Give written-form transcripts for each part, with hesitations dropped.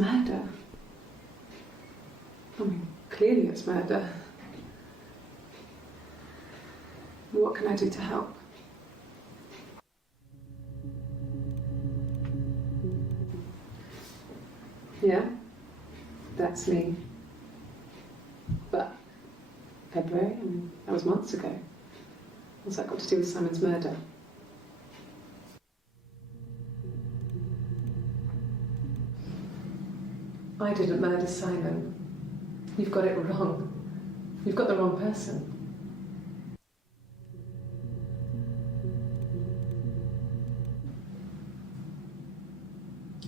murder. I mean, clearly it's murder. What can I do to help? Yeah, that's me. But February, I mean, that was months ago. What's that got to do with Simon's murder? I didn't murder Simon. You've got it wrong. You've got the wrong person.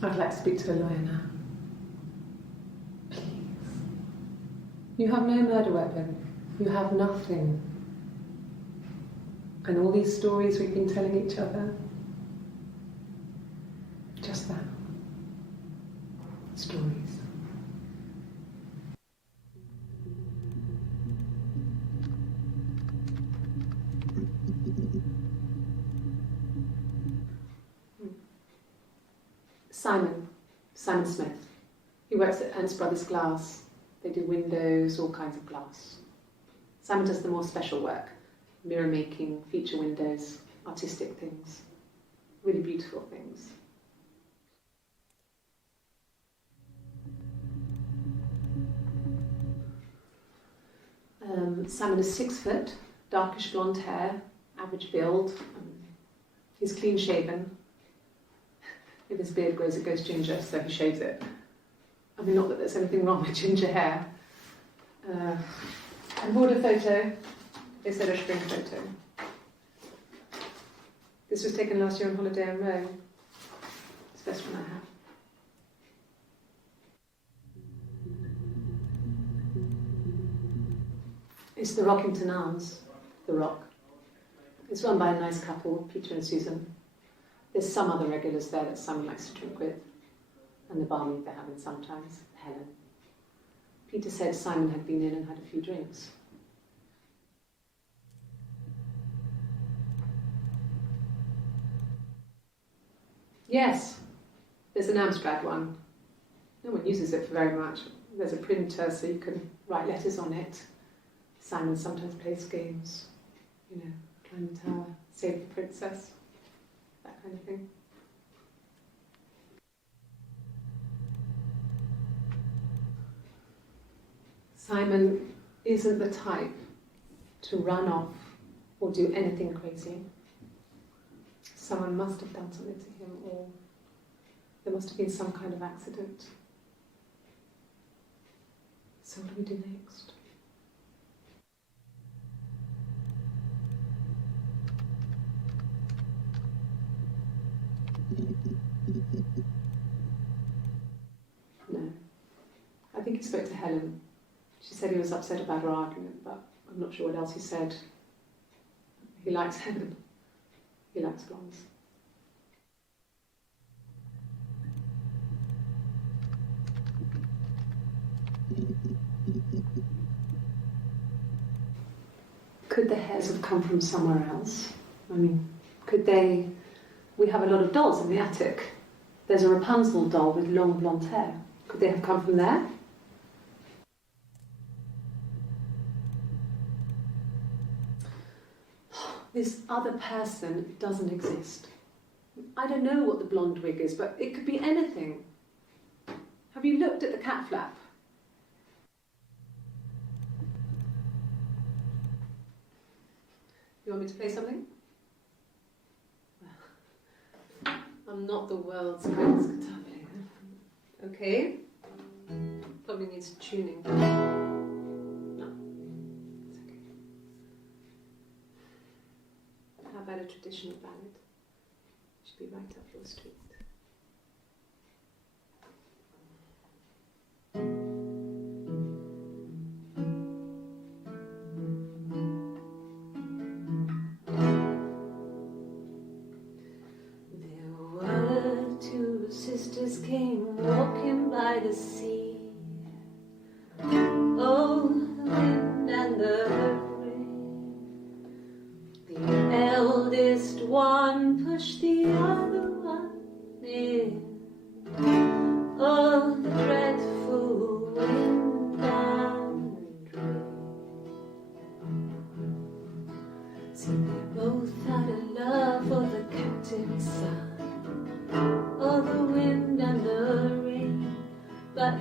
I'd like to speak to a lawyer now. Please. You have no murder weapon. You have nothing. And all these stories we've been telling each other, just that. Stories. Simon Smith. He works at Ernst Brothers Glass. They do windows, all kinds of glass. Simon does the more special work, mirror making, feature windows, artistic things, really beautiful things. Simon is 6 foot, darkish blonde hair, average build. He's clean shaven. If his beard grows, it goes ginger, so he shaves it. I mean, not that there's anything wrong with ginger hair. I bought a photo. They said a spring photo. This was taken last year on holiday in Rome. It's the best one I have. It's the Rockington Arms, The Rock. It's run by a nice couple, Peter and Susan. There's some other regulars there that Simon likes to drink with, and the barmaid they're having sometimes, Helen. Peter said Simon had been in and had a few drinks. Yes, there's an Amstrad one. No one uses it for very much. There's a printer so you can write letters on it. Simon sometimes plays games, climb the tower, save the princess, that kind of thing. Simon isn't the type to run off or do anything crazy. Someone must have done something to him, or there must have been some kind of accident. So what do we do next? No. I think he spoke to Helen. She said he was upset about our argument, but I'm not sure what else he said. He likes Helen. He likes blondes. Could the hairs have come from somewhere else? I mean, could they... We have a lot of dolls in the attic. There's a Rapunzel doll with long blonde hair. Could they have come from there? This other person doesn't exist. I don't know what the blonde wig is, but it could be anything. Have you looked at the cat flap? You want me to play something? I'm not the world's greatest guitar player. Okay. Probably needs tuning. No, it's okay. How about a traditional ballad? Should be right up your street. Sisters came walking by the sea. Oh, the wind and the rain. The eldest one pushed the other one in. Oh, the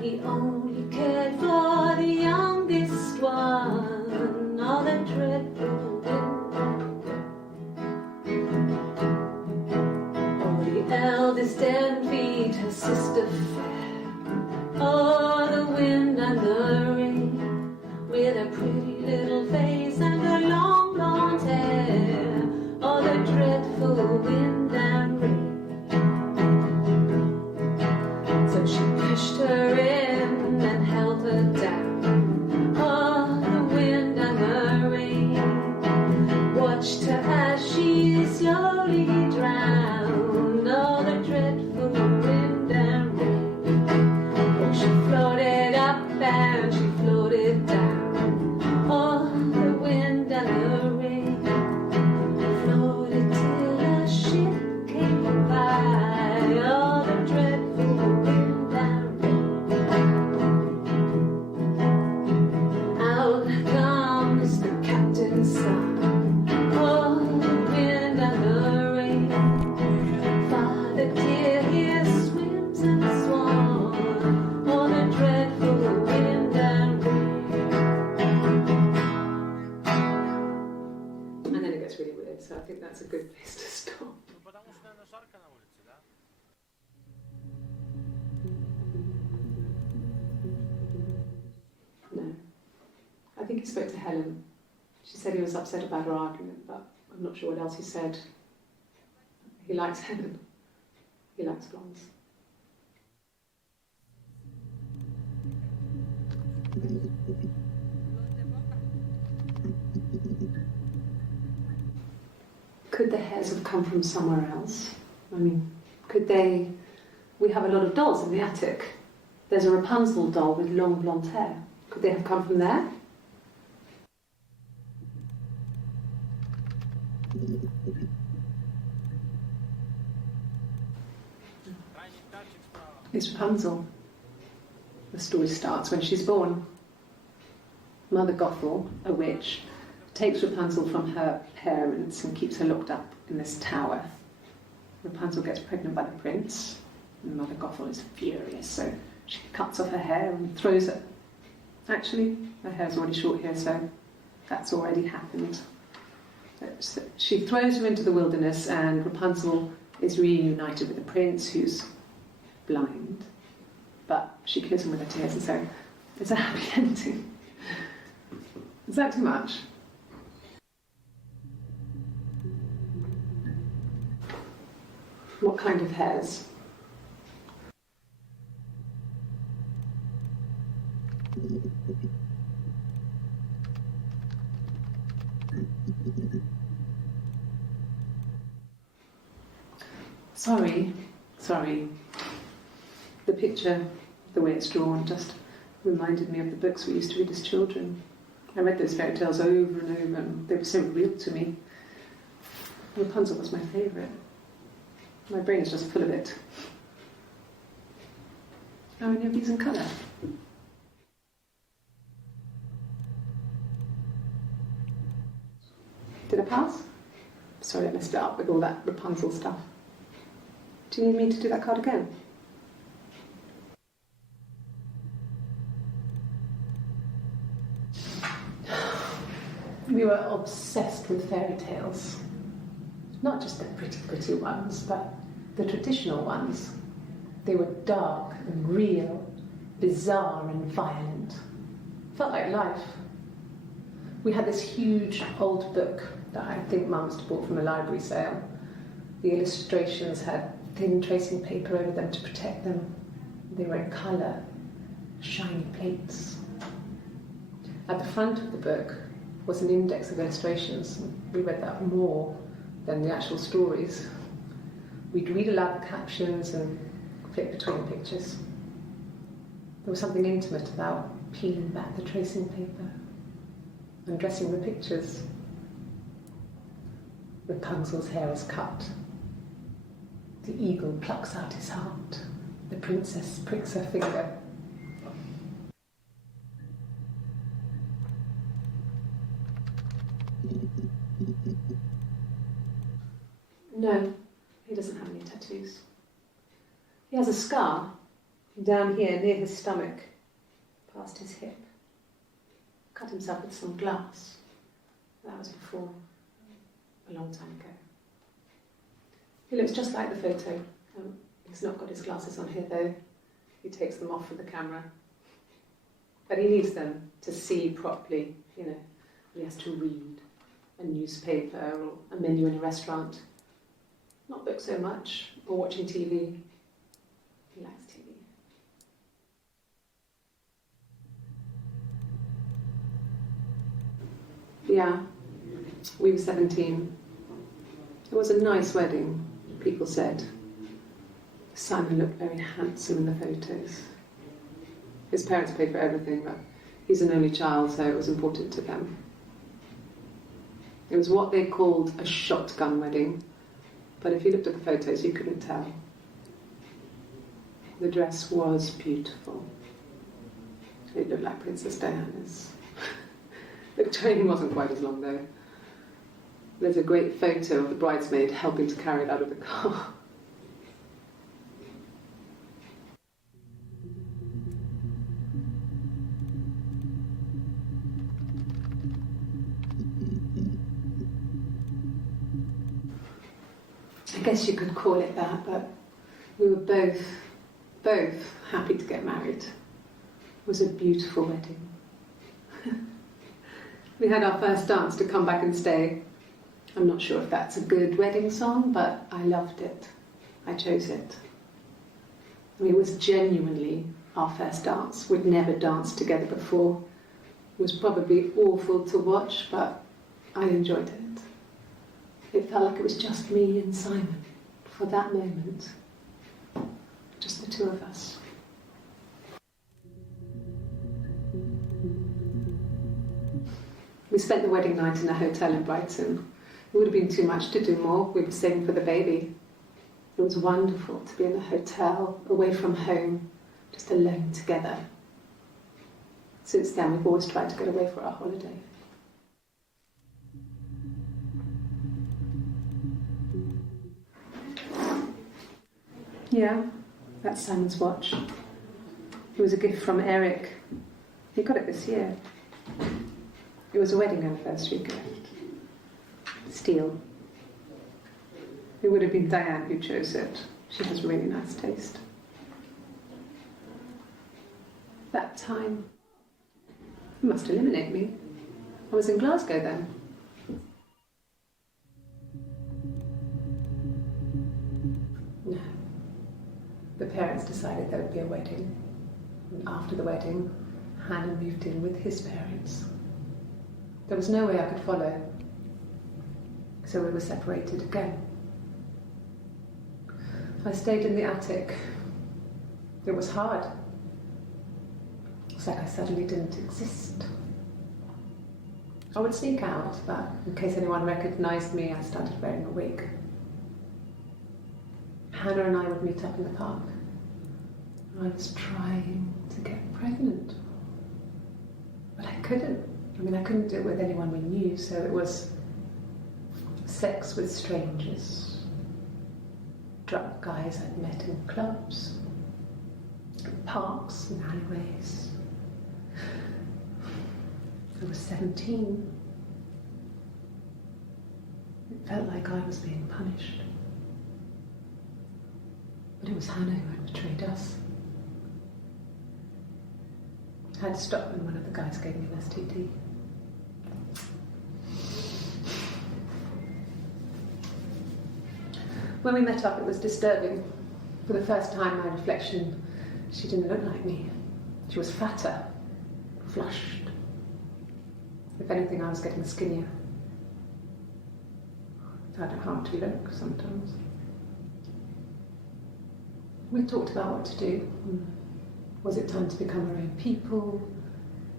he only cared for the youngest one. All the dreadful the eldest envied her sister fair. Oh, the wind and the rain, with her pretty little face and her long blonde hair. Oh, the dreadful wind and rain. So she pushed her in and held her down. Oh, the wind and the rain watched her as she slowly drowned. Oh, the dreadful wind and rain. Oh, she floated up and she floated down. Oh, the wind and the rain floated till a ship came by. Oh, the dreadful wind and rain. Out comes the captain's son. Oh, the wind and the rain. Father dear, here swims and swan. Oh, the dreadful wind and rain. And then it gets really weird, so I think that's a good place to stop. No. I think he spoke to Helen. She said he was upset about her argument, but I'm not sure what else he said. He likes Helen. He likes blondes. Could the hairs have come from somewhere else? I mean, could they... We have a lot of dolls in the attic. There's a Rapunzel doll with long blonde hair. Could they have come from there? It's Rapunzel. The story starts when she's born. Mother Gothel, a witch, takes Rapunzel from her parents and keeps her locked up in this tower. Rapunzel gets pregnant by the prince, and Mother Gothel is furious, so she cuts off her hair and throws it. Actually, her hair's already short here, so that's already happened. So she throws her into the wilderness, and Rapunzel is reunited with the prince, who's blind, but she kills him with her tears, and so it's a happy ending. Is that too much? What kind of hairs? Sorry. The picture, the way it's drawn, just reminded me of the books we used to read as children. I read those fairy tales over and over, and they were so real to me. Rapunzel was my favourite. My brain is just full of it. Are any of these in colour? Did I pass? Sorry, I messed it up with all that Rapunzel stuff. Do you need me to do that card again? We were obsessed with fairy tales. Not just the pretty ones, but the traditional ones. They were dark and real, bizarre and violent. Felt like life. We had this huge old book that I think Mum must have bought from a library sale. The illustrations had thin tracing paper over them to protect them. They were in colour, shiny plates. At the front of the book was an index of illustrations. We read that more than the actual stories. We'd read aloud the captions and flip between the pictures. There was something intimate about peeling back the tracing paper, undressing the pictures. Rapunzel's hair is cut. The eagle plucks out his heart. The princess pricks her finger. No, he doesn't have any tattoos. He has a scar Down here, near his stomach, past his hip. Cut himself with some glass. That was before, a long time ago. He looks just like the photo. He's not got his glasses on here though. He takes them off for the camera. But he needs them to see properly, you know. He has to read a newspaper or a menu in a restaurant. Not book so much, or watching TV. He likes TV. Yeah, we were 17. It was a nice wedding, people said. Simon looked very handsome in the photos. His parents paid for everything, but he's an only child, so it was important to them. It was what they called a shotgun wedding, but if you looked at the photos, you couldn't tell. The dress was beautiful. It looked like Princess Diana's. The train wasn't quite as long though. There's a great photo of the bridesmaid helping to carry it out of the car. I guess you could call it that, but we were both happy to get married. It was a beautiful wedding. We had our first dance to Come Back and Stay. I'm not sure if that's a good wedding song, but I loved it. I chose it. I mean, it was genuinely our first dance. We'd never danced together before. It was probably awful to watch, but I enjoyed it. It felt like it was just me and Simon for that moment. Just the two of us. We spent the wedding night in a hotel in Brighton. It would have been too much to do more. We were saving for the baby. It was wonderful to be in a hotel, away from home, just alone together. Since then, we've always tried to get away for our holiday. Yeah, that's Simon's watch. It was a gift from Eric. He got it this year. It was a wedding anniversary gift. Steel. It would have been Diane who chose it. She has really nice taste. That time, you must eliminate me. I was in Glasgow then. No. The parents decided there would be a wedding. And after the wedding, Hannah moved in with his parents. There was no way I could follow, so we were separated again. I stayed in the attic. It was hard. It's like I suddenly didn't exist. I would sneak out, but in case anyone recognised me, I started wearing a wig. Hannah and I would meet up in the park. I was trying to get pregnant, but I couldn't. I mean, I couldn't do it with anyone we knew, so it was sex with strangers, drunk guys I'd met in clubs, parks and alleyways. I was 17. It felt like I was being punished. But it was Hannah who had betrayed us. I had to stop when one of the guys gave me an STD. When we met up, it was disturbing. For the first time, my reflection, she didn't look like me. She was fatter, flushed. If anything, I was getting skinnier. I found it hard to look sometimes. We talked about what to do. Was it time to become our own people?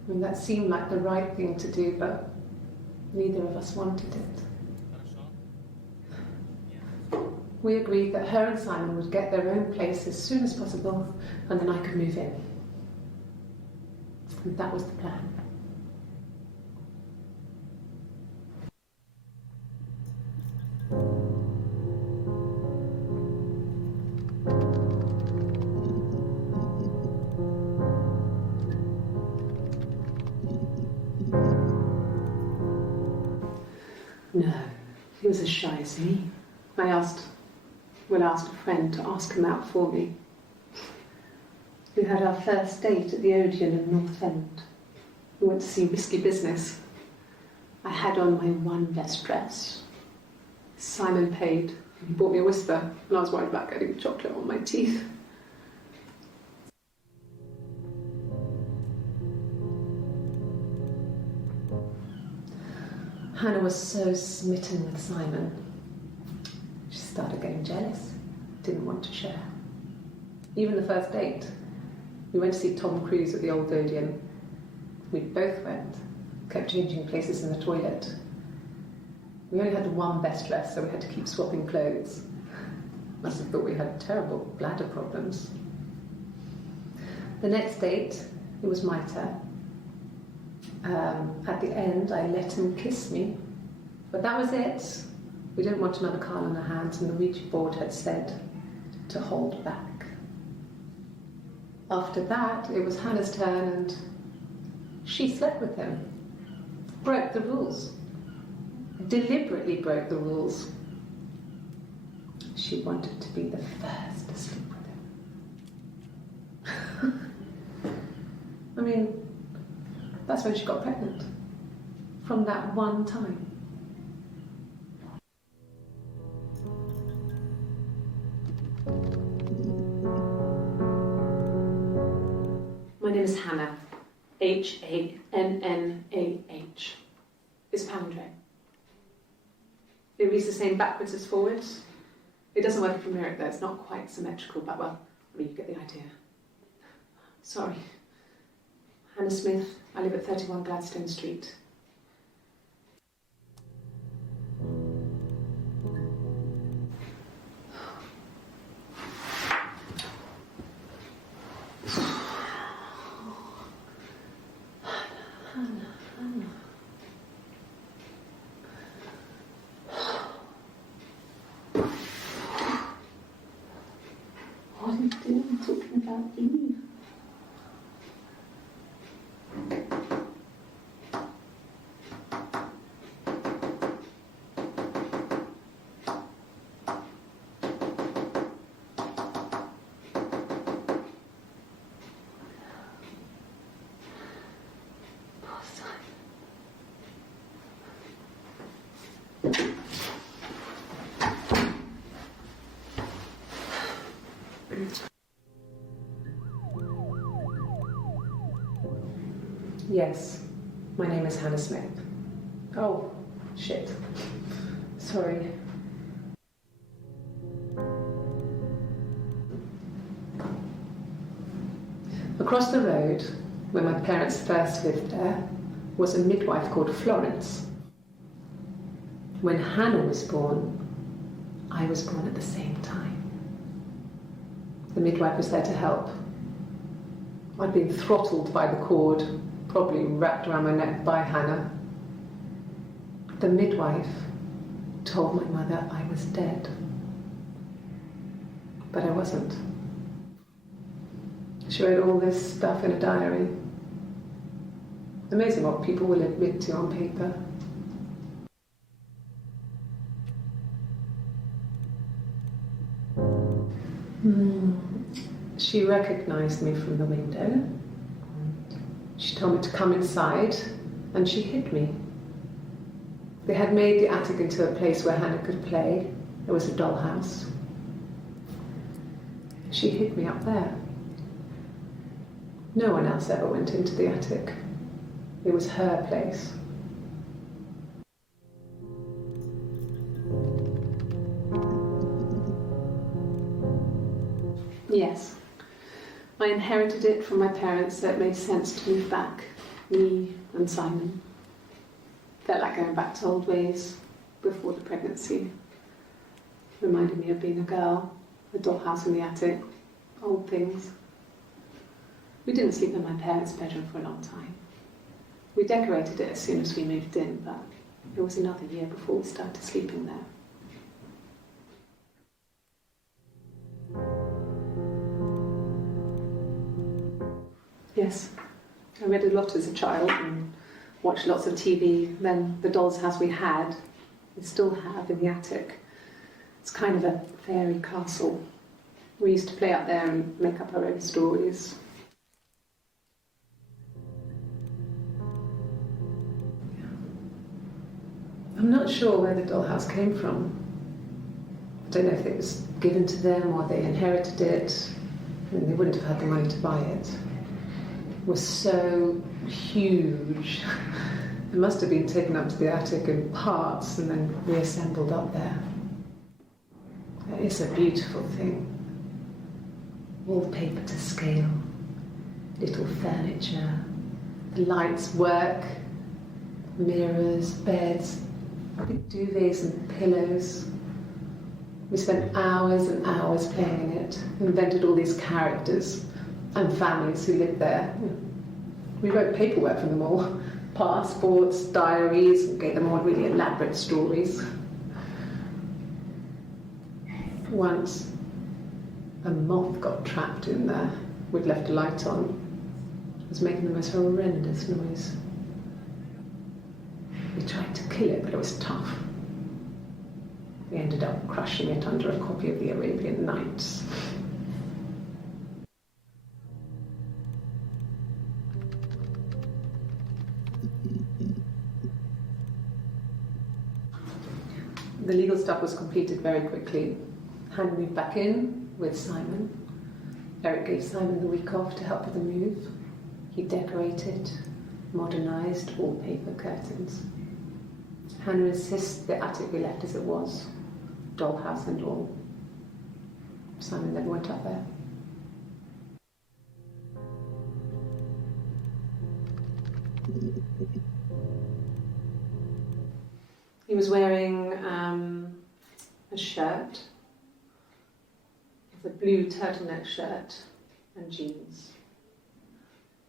I mean, that seemed like the right thing to do, but neither of us wanted it. We agreed that her and Simon would get their own place as soon as possible, and then I could move in. And that was the plan. No, he was as shy as me. I asked a friend to ask him out for me. We had our first date at the Odeon in North End. We went to see Risky Business. I had on my one best dress. Simon paid. He bought me a Whisper, and I was worried about getting chocolate on my teeth. Hannah was so smitten with Simon. She started getting jealous, didn't want to share. Even the first date, we went to see Tom Cruise at the Old Odeon. We both went, kept changing places in the toilet. We only had one best dress, so we had to keep swapping clothes. Must have thought we had terrible bladder problems. The next date, it was my turn. At the end, I let him kiss me. But that was it. We didn't want another card on our hands, and the Ouija board had said to hold back. After that, it was Hannah's turn, and she slept with him. Broke the rules. Deliberately broke the rules. She wanted to be the first to sleep with him. I mean, that's when she got pregnant. From that one time. My name is Hannah. Hannah. It's palindrome. It reads the same backwards as forwards. It doesn't work if you mirror it though. It's not quite symmetrical, but well, I mean, you get the idea. Sorry. Hannah Smith. I live at 31 Gladstone Street. What are you doing talking about Eve? Yes, my name is Hannah Smith. Oh, shit. Sorry. Across the road, where my parents first lived there, was a midwife called Florence. When Hannah was born, I was born at the same time. The midwife was there to help. I'd been throttled by the cord, probably wrapped around my neck by Hannah. The midwife told my mother I was dead. But I wasn't. She wrote all this stuff in a diary. Amazing what people will admit to on paper. She recognized me from the window. She told me to come inside, and she hid me. They had made the attic into a place where Hannah could play. There was a dollhouse. She hid me up there. No one else ever went into the attic. It was her place. Yes. I inherited it from my parents, so it made sense to move back, me and Simon. Felt like going back to old ways before the pregnancy. Reminded me of being a girl, a dollhouse in the attic, old things. We didn't sleep in my parents' bedroom for a long time. We decorated it as soon as we moved in, but it was another year before we started sleeping there. Yes, I read a lot as a child and watched lots of TV. Then the doll's house we had we still have in the attic. It's kind of a fairy castle. We used to play up there and make up our own stories. I'm not sure where the dollhouse came from. I don't know if it was given to them or they inherited it. I mean, they wouldn't have had the money to buy it. It was so huge. It must have been taken up to the attic in parts and then reassembled up there. It's a beautiful thing. Wallpaper to scale, little furniture, the lights work, mirrors, beds, big duvets and pillows. We spent hours and hours playing in it, invented all these characters and families who lived there. We wrote paperwork for them all, passports, diaries, gave them all really elaborate stories. Once, a moth got trapped in there. We'd left a light on. It was making the most horrendous noise. We tried to kill it, but it was tough. We ended up crushing it under a copy of the Arabian Nights. The legal stuff was completed very quickly. Hannah moved back in with Simon. Eric gave Simon the week off to help with the move. He decorated, modernised wallpaper, curtains. Hannah insists the attic we left as it was, dollhouse and all. Simon never went up there. He was wearing a shirt, a blue turtleneck shirt and jeans.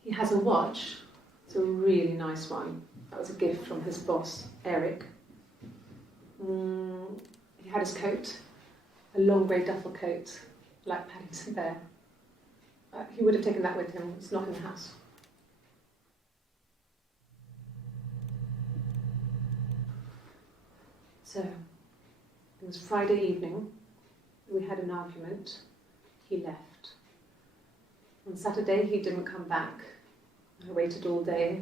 He has a watch. It's a really nice one. That was a gift from his boss, Eric. He had his coat, a long grey duffel coat, like Paddy's Bear. He would have taken that with him. It's not in the house. So, it was Friday evening. We had an argument. He left. On Saturday, he didn't come back. I waited all day.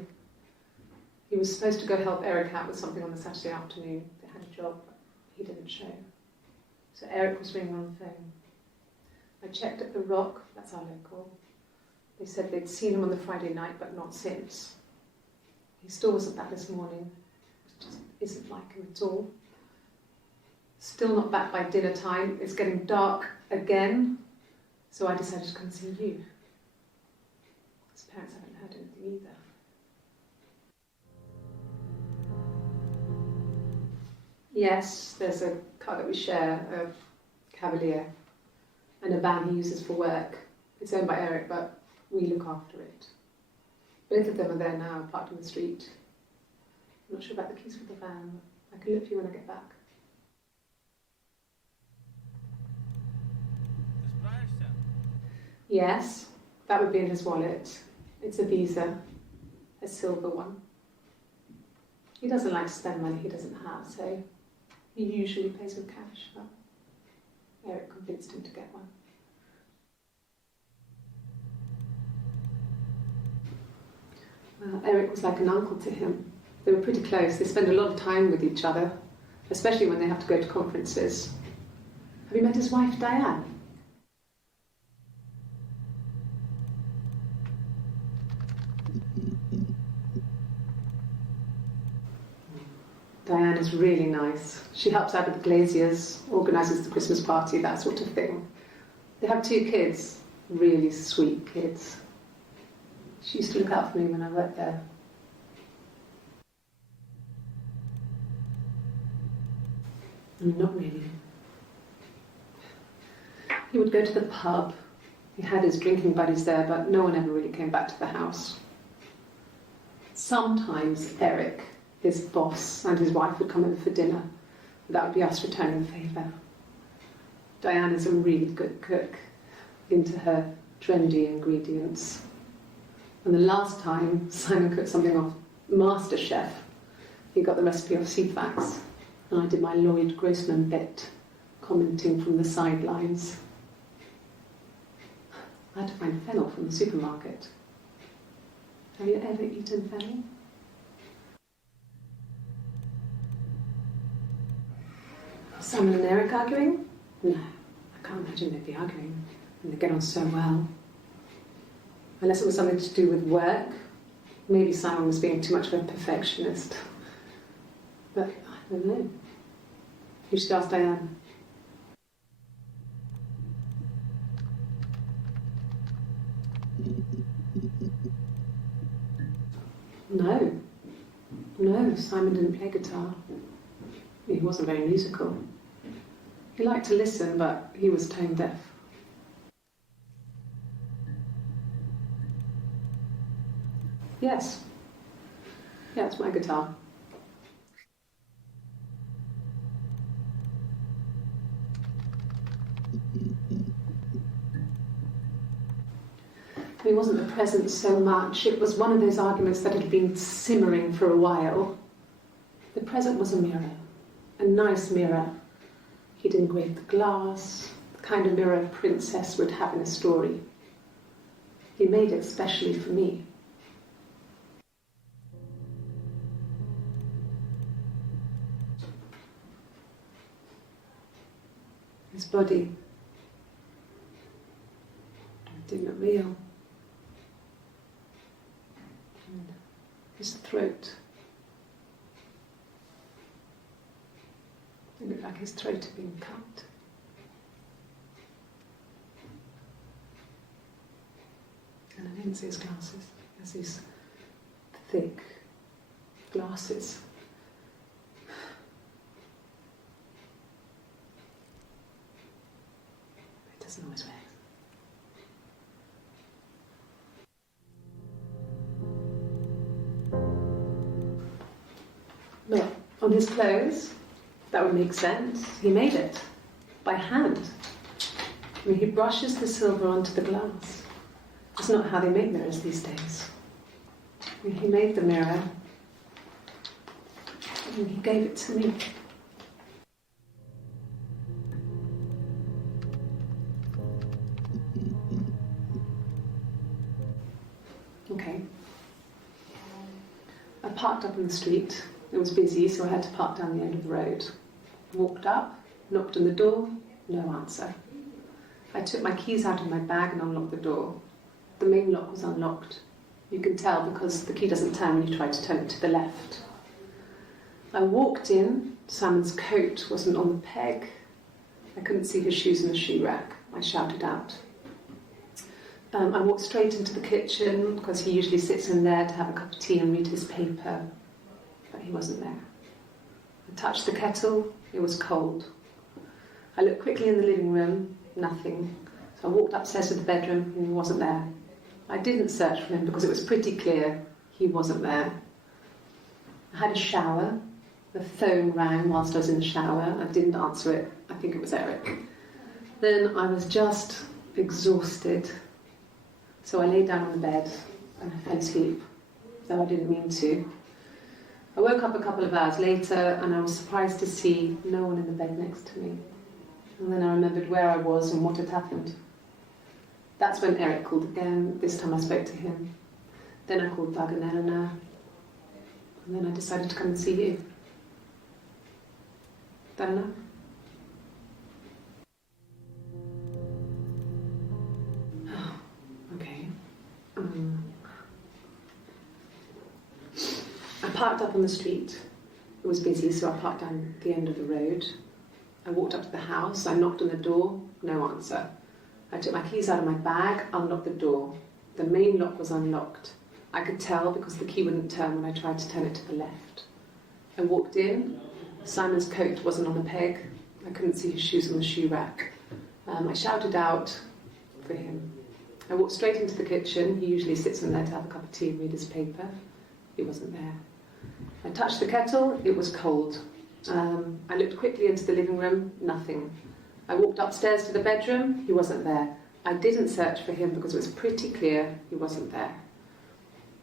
He was supposed to go help Eric out with something on the Saturday afternoon. They had a job, but he didn't show. So Eric was ringing on the phone. I checked at the Rock, that's our local. They said they'd seen him on the Friday night, but not since. He still wasn't back this morning. It just isn't like him at all. Still not back by dinner time. It's getting dark again. So I decided to come and see you. His parents haven't heard anything either. Yes, there's a car that we share, a Cavalier, and a van he uses for work. It's owned by Eric, but we look after it. Both of them are there now, parked in the street. I'm not sure about the keys for the van. I can look for you when I get back. Yes, that would be in his wallet. It's a Visa, a silver one. He doesn't like to spend money he doesn't have, so he usually pays with cash, but Eric convinced him to get one. Well, Eric was like an uncle to him. They were pretty close. They spend a lot of time with each other, especially when they have to go to conferences. Have you met his wife, Diane? Diane is really nice. She helps out with the glaziers, organises the Christmas party, that sort of thing. They have 2 kids, really sweet kids. She used to look out for me when I worked there. Not really. He would go to the pub. He had his drinking buddies there, but no one ever really came back to the house. Sometimes Eric, his boss, and his wife would come over for dinner. That would be us returning the favour. Diane is a really good cook, into her trendy ingredients. And the last time Simon cooked something off MasterChef, he got the recipe off Ceefax. And I did my Lloyd Grossman bit, commenting from the sidelines. I had to find fennel from the supermarket. Have you ever eaten fennel? Simon and Eric arguing? No, I can't imagine they'd be arguing. And they get on so well. Unless it was something to do with work. Maybe Simon was being too much of a perfectionist. But I don't know. You should ask Diane. No, Simon didn't play guitar. He wasn't very musical. He liked to listen, but he was tone deaf. Yes. Yeah, it's my guitar. He wasn't present so much. It was one of those arguments that had been simmering for a while. The present was a mirror, a nice mirror. He'd engraved the glass, the kind of mirror a princess would have in a story. He made it specially for me. His body didn't look real. And his throat. It looked like his throat had been cut. And I didn't see his glasses. He has these thick glasses. It doesn't always wear. Look, on his clothes, that would make sense. He made it by hand. I mean, he brushes the silver onto the glass. That's not how they make mirrors these days. I mean, he made the mirror and he gave it to me. Okay. I parked up on the street. It was busy, so I had to park down the end of the road. Walked up, knocked on the door, no answer. I took my keys out of my bag and unlocked the door. The main lock was unlocked. You can tell because the key doesn't turn when you try to turn it to the left. I walked in. Simon's coat wasn't on the peg. I couldn't see his shoes in the shoe rack. I shouted out. I walked straight into the kitchen because he usually sits in there to have a cup of tea and read his paper. But he wasn't there. I touched the kettle, it was cold. I looked quickly in the living room, nothing. So I walked upstairs to the bedroom, and he wasn't there. I didn't search for him because it was pretty clear he wasn't there. I had a shower, the phone rang whilst I was in the shower. I didn't answer it, I think it was Eric. Then I was just exhausted. So I lay down on the bed and I fell asleep, though I didn't mean to. I woke up a couple of hours later and I was surprised to see no one in the bed next to me. And then I remembered where I was and what had happened. That's when Eric called again. This time I spoke to him. Then I called Doug and Eleanor. And then I decided to come and see you. That enough? Okay. I parked up on the street. It was busy, so I parked down the end of the road. I walked up to the house. I knocked on the door. No answer. I took my keys out of my bag, unlocked the door. The main lock was unlocked. I could tell because the key wouldn't turn when I tried to turn it to the left. I walked in. Simon's coat wasn't on the peg. I couldn't see his shoes on the shoe rack. I shouted out for him. I walked straight into the kitchen. He usually sits in there to have a cup of tea and read his paper. He wasn't there. I touched the kettle. It was cold. I looked quickly into the living room. Nothing. I walked upstairs to the bedroom. He wasn't there. I didn't search for him because it was pretty clear he wasn't there.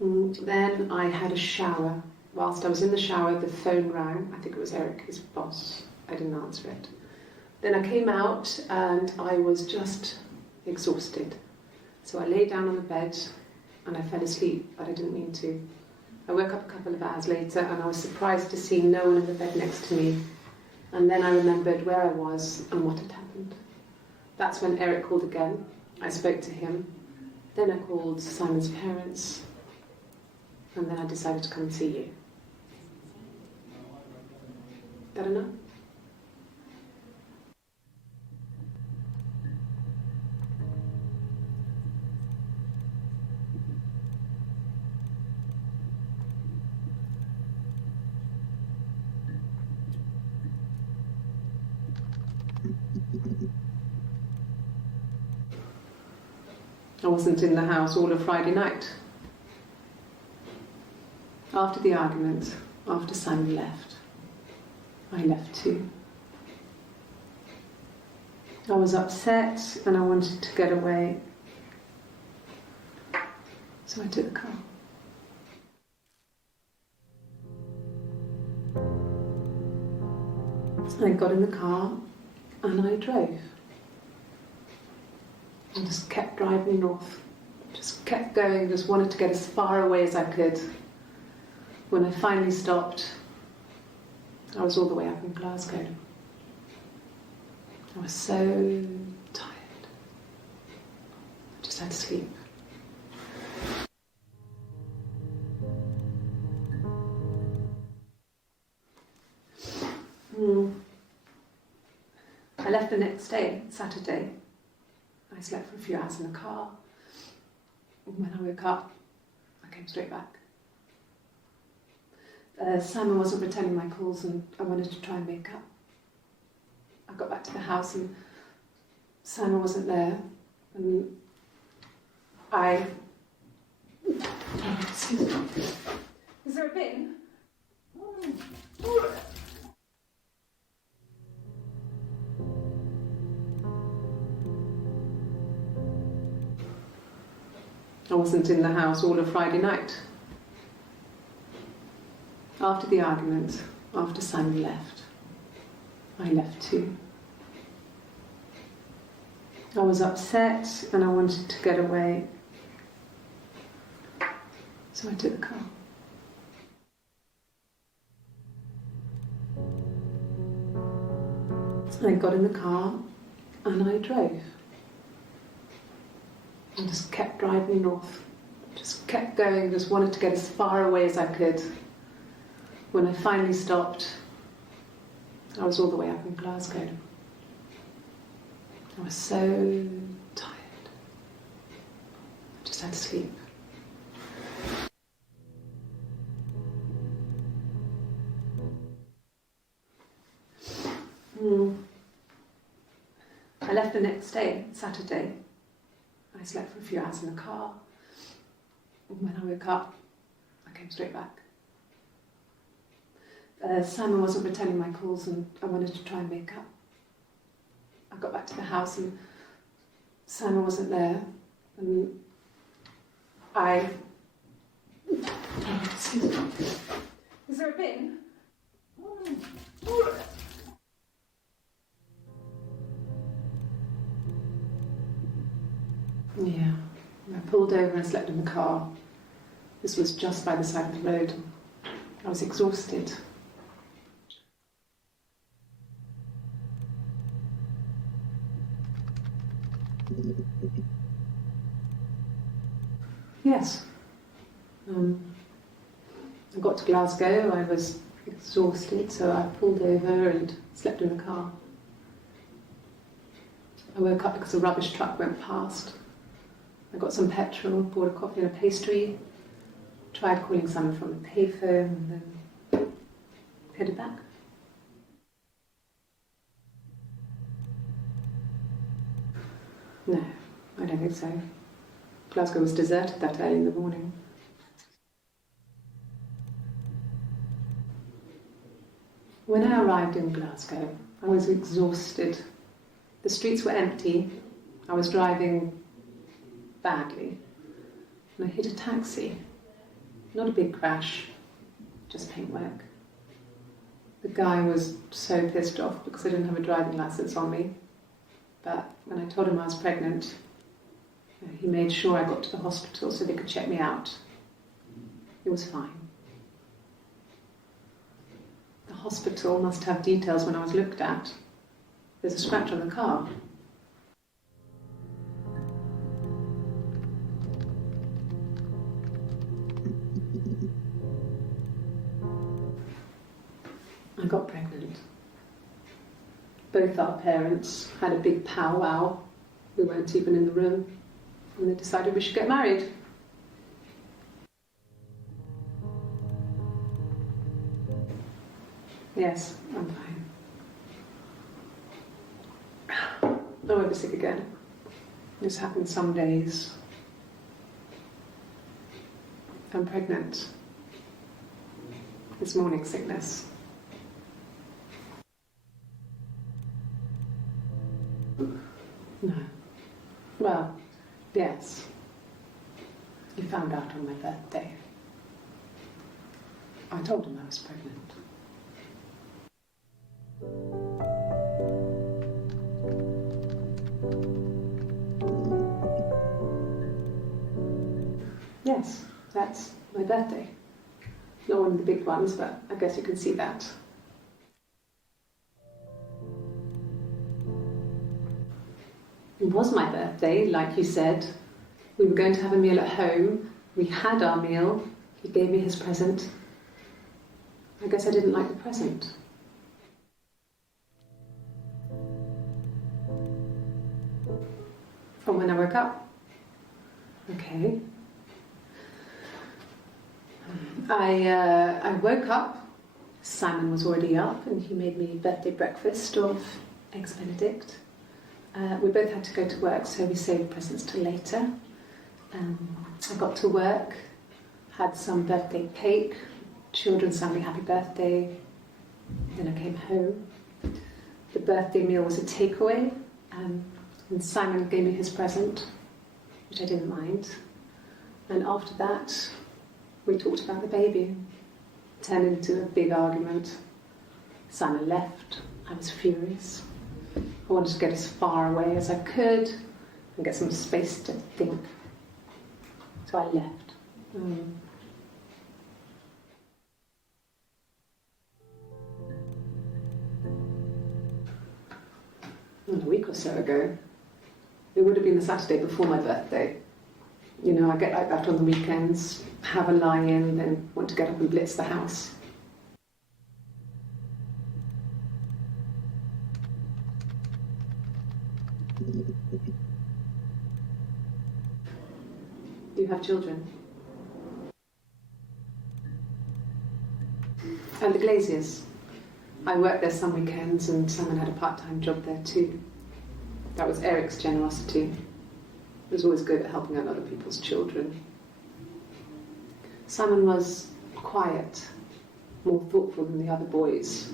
Then I had a shower. whilst I was in the shower, the phone rang. I think it was Eric, his boss. I didn't answer it. Then I came out and I was just exhausted. So I lay down on the bed and I fell asleep, but I didn't mean to. I woke up a couple of hours later and I was surprised to see no one in the bed next to me. And then I remembered where I was and what had happened. That's when Eric called again. I spoke to him. Then I called Simon's parents. And then I decided to come and see you. That enough? I wasn't in the house all of Friday night. After the argument, after Simon left, I left too. I was upset and I wanted to get away. So I took the car. I got in the car and I drove. I just kept driving north. Just kept going, just wanted to get as far away as I could. When I finally stopped, I was all the way up in Glasgow. I was so tired. I just had to sleep. I left the next day, Saturday. I slept for a few hours in the car. When I woke up, I came straight back. Simon wasn't returning my calls and I wanted to try and make up. I got back to the house and Simon wasn't there and I... Excuse me. Is there a bin? I wasn't in the house all of Friday night. After the argument, after Simon left, I left too. I was upset and I wanted to get away. So I took the car. I got in the car and I drove. I just kept driving north. Just kept going, just wanted to get as far away as I could. When I finally stopped, I was all the way up in Glasgow. I was so tired. I just had to sleep. I left the next day, Saturday. I slept for a few hours in the car. When I woke up, I came straight back. Simon wasn't returning my calls and I wanted to try and make up. I got back to the house and Simon wasn't there and I... Excuse me. Is there a bin? Yeah, I pulled over and slept in the car. This was just by the side of the road. I was exhausted. Yes. I got to Glasgow, I was exhausted, so I pulled over and slept in the car. I woke up because a rubbish truck went past. I got some petrol, bought a coffee and a pastry, tried calling someone from the payphone, and then headed back. No, I don't think so. Glasgow was deserted that early in the morning. When I arrived in Glasgow, I was exhausted. The streets were empty. I was driving badly. And I hit a taxi. Not a big crash, just paintwork. The guy was so pissed off because I didn't have a driving licence on me. But when I told him I was pregnant, he made sure I got to the hospital so they could check me out. It was fine. The hospital must have details when I was looked at. There's a scratch on the car. I got pregnant. Both our parents had a big powwow. We weren't even in the room. And they decided we should get married. Yes, I'm fine. I won't be sick again. This happens some days. I'm pregnant. It's morning sickness. No. Well, yes. He found out on my birthday. I told him I was pregnant. Yes, that's my birthday. Not one of the big ones, but I guess you can see that. It was my birthday, like you said. We were going to have a meal at home. We had our meal. He gave me his present. I guess I didn't like the present. From when I woke up. Okay. I woke up. Simon was already up and he made me birthday breakfast of Eggs Benedict. We both had to go to work, so we saved presents till later. I got to work, had some birthday cake, children sang me happy birthday, then I came home. The birthday meal was a takeaway, and Simon gave me his present, which I didn't mind. And after that, we talked about the baby. It turned into a big argument. Simon left. I was furious. I wanted to get as far away as I could and get some space to think. So I left. A week or so ago, it would have been the Saturday before my birthday. You know, I get like that on the weekends, have a lie-in, then want to get up and blitz the house. Do you have children? And the Glaziers. I worked there some weekends and Simon had a part-time job there too. That was Eric's generosity. He was always good at helping out other people's children. Simon was quiet, more thoughtful than the other boys.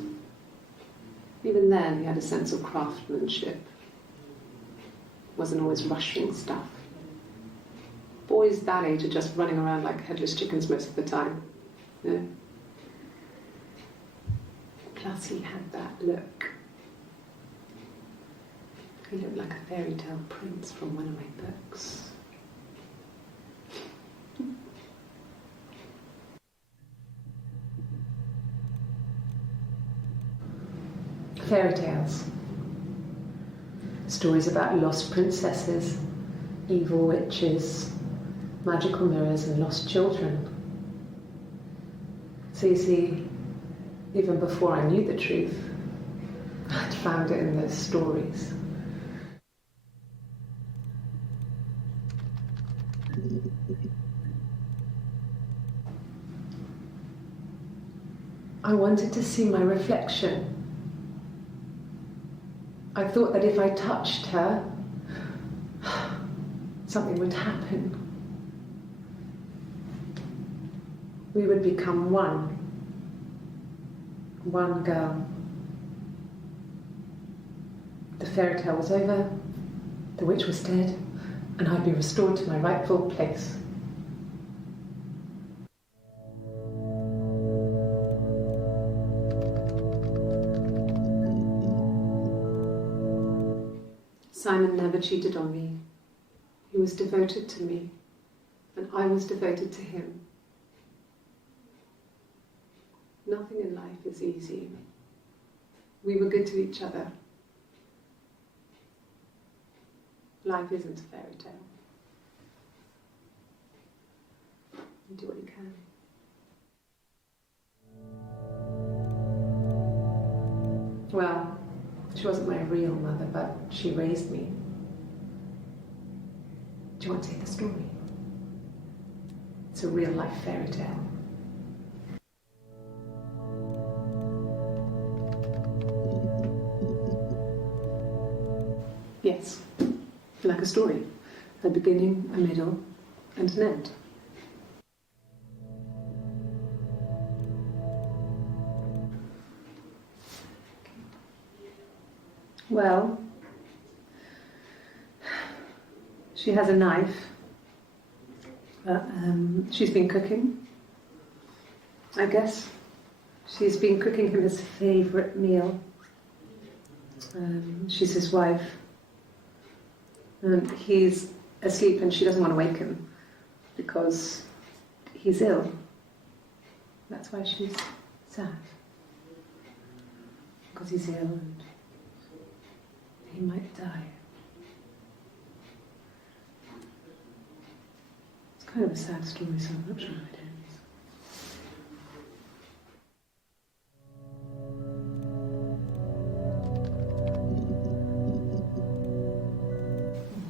Even then, he had a sense of craftsmanship. Wasn't always rushing stuff. Boys that age are just running around like headless chickens most of the time. You know? Plus he had that look. He looked like a fairy tale prince from one of my books. Fairy tales. Stories about lost princesses, evil witches, magical mirrors and lost children. So you see, even before I knew the truth, I'd found it in those stories. I wanted to see my reflection. I thought that if I touched her, something would happen. We would become one girl. The fairy tale was over, the witch was dead, and I'd be restored to my rightful place. Simon never cheated on me. He was devoted to me, and I was devoted to him. Nothing in life is easy. We were good to each other. Life isn't a fairy tale. You do what you can. Well, she wasn't my real mother, but she raised me. Do you want to hear the story? It's a real life fairy tale. Yes, like a story. A beginning, a middle, and an end. Well, she has a knife. She's been cooking, I guess. She's been cooking him his favourite meal. She's his wife. And he's asleep and she doesn't want to wake him because he's ill. That's why she's sad. Because he's ill and he might die. It's kind of a sad story, so I'm not sure how it ends.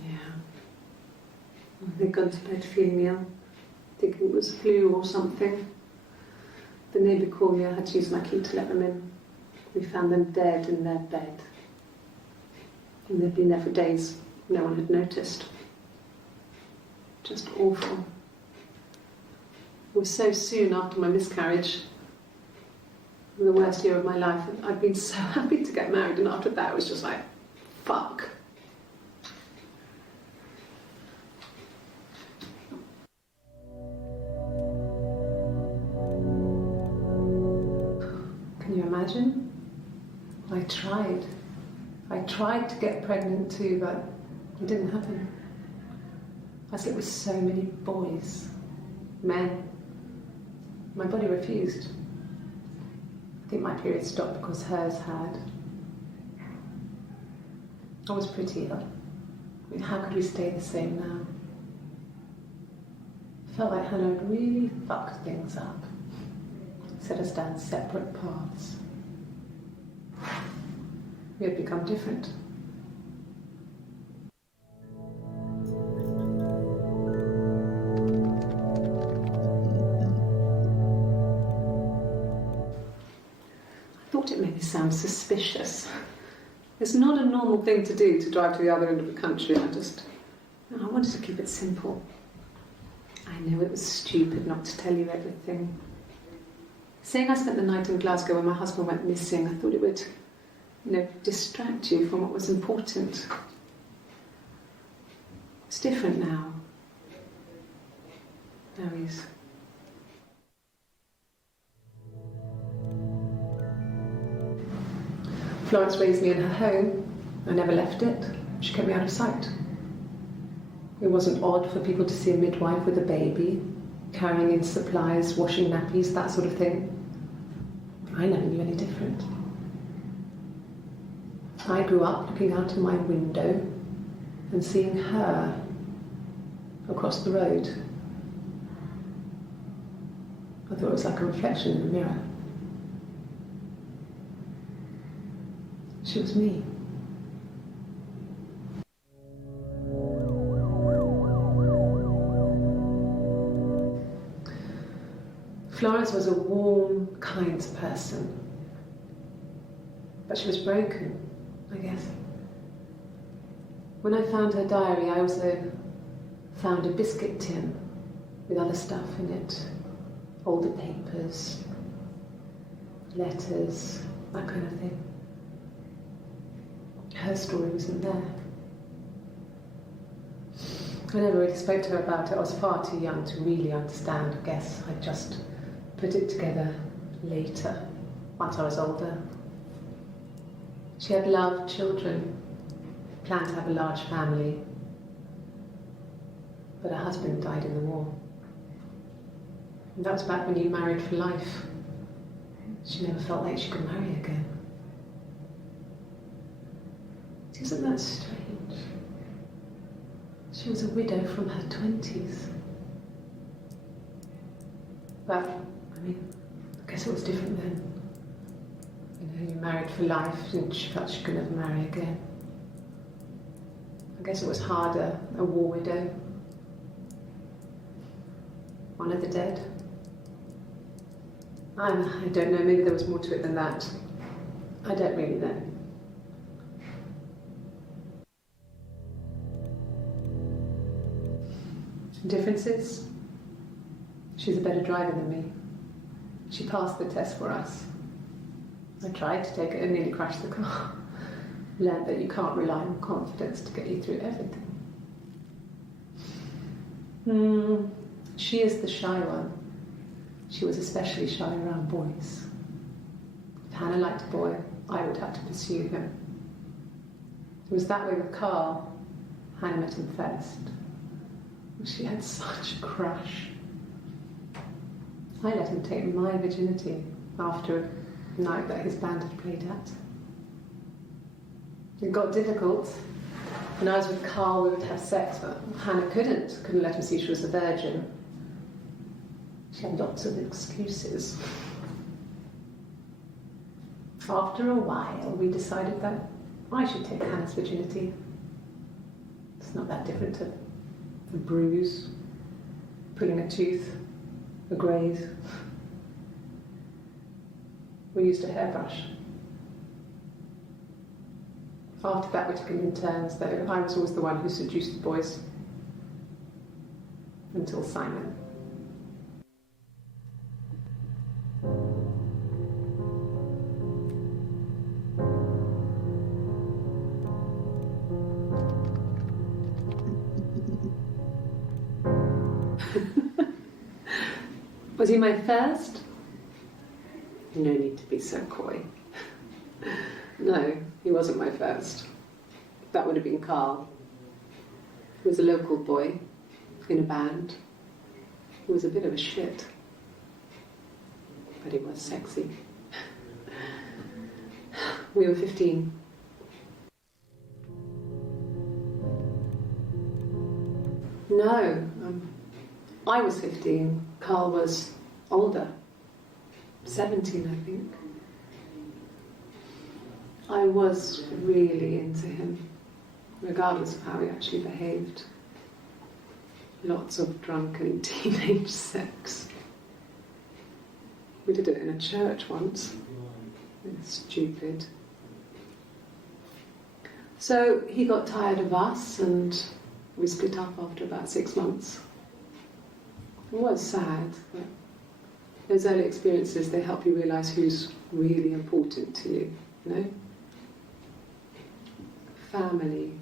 Yeah. They'd gone to bed feeling ill, thinking it was flu or something. The neighbour called me, I had to use my key to let them in. We found them dead in their bed. And they'd been there for days. No one had noticed. Just awful. It was so soon after my miscarriage. The worst year of my life. And I'd been so happy to get married, and after that it was just like, fuck. Can you imagine? I tried to get pregnant too, but it didn't happen. I slept with so many boys, men. My body refused. I think my period stopped because hers had. I was pretty ill. I mean, how could we stay the same now? I felt like Hannah had really fucked things up. Set us down separate paths. We had become different. I thought it made me sound suspicious. It's not a normal thing to do, to drive to the other end of the country. I wanted to keep it simple. I knew it was stupid not to tell you everything. Saying I spent the night in Glasgow when my husband went missing, I thought it would, distract you from what was important. It's different now. Now he's... Florence raised me in her home. I never left it. She kept me out of sight. It wasn't odd for people to see a midwife with a baby, carrying in supplies, washing nappies, that sort of thing. I never knew any different. I grew up looking out of my window and seeing her across the road. I thought it was like a reflection in the mirror. She was me. Florence was a warm, kind person, but she was broken, I guess. When I found her diary, I also found a biscuit tin with other stuff in it, older papers, letters, that kind of thing. Her story wasn't there. I never really spoke to her about it. I was far too young to really understand, I guess. I just put it together later, once I was older. She had loved children, planned to have a large family, but her husband died in the war. And that was back when you married for life. She never felt like she could marry again. Isn't that strange? She was a widow from her 20s. But, I mean, I guess it was different then. You know, you married for life and she felt she could never marry again. I guess it was harder, a war widow. One of the dead. I don't know, maybe there was more to it than that. I don't really know. Differences? She's a better driver than me. She passed the test for us. I tried to take it and nearly crashed the car. Learned that you can't rely on confidence to get you through everything. She is the shy one. She was especially shy around boys. If Hannah liked a boy, I would have to pursue him. It was that way with Carl. Hannah met him first. She had such a crush. I let him take my virginity after a night that his band had played at. It got difficult. When I was with Carl, we would have sex, but Hannah couldn't let him see she was a virgin. She had lots of excuses. After a while, we decided that I should take Hannah's virginity. It's not that different to a bruise, pulling a tooth, a graze. We used a hairbrush. After that, we took it in turns, though I was always the one who seduced the boys. Until Simon. Was he my first? No need to be so coy. No, he wasn't my first. That would have been Carl. He was a local boy in a band. He was a bit of a shit. But he was sexy. We were 15. No, I was 15. Carl was older. 17, I think. I was really into him, regardless of how he actually behaved. Lots of drunken teenage sex. We did it in a church once. It's stupid. So he got tired of us and we split up after about 6 months. It was sad, but those early experiences, they help you realise who's really important to you, you know? Family.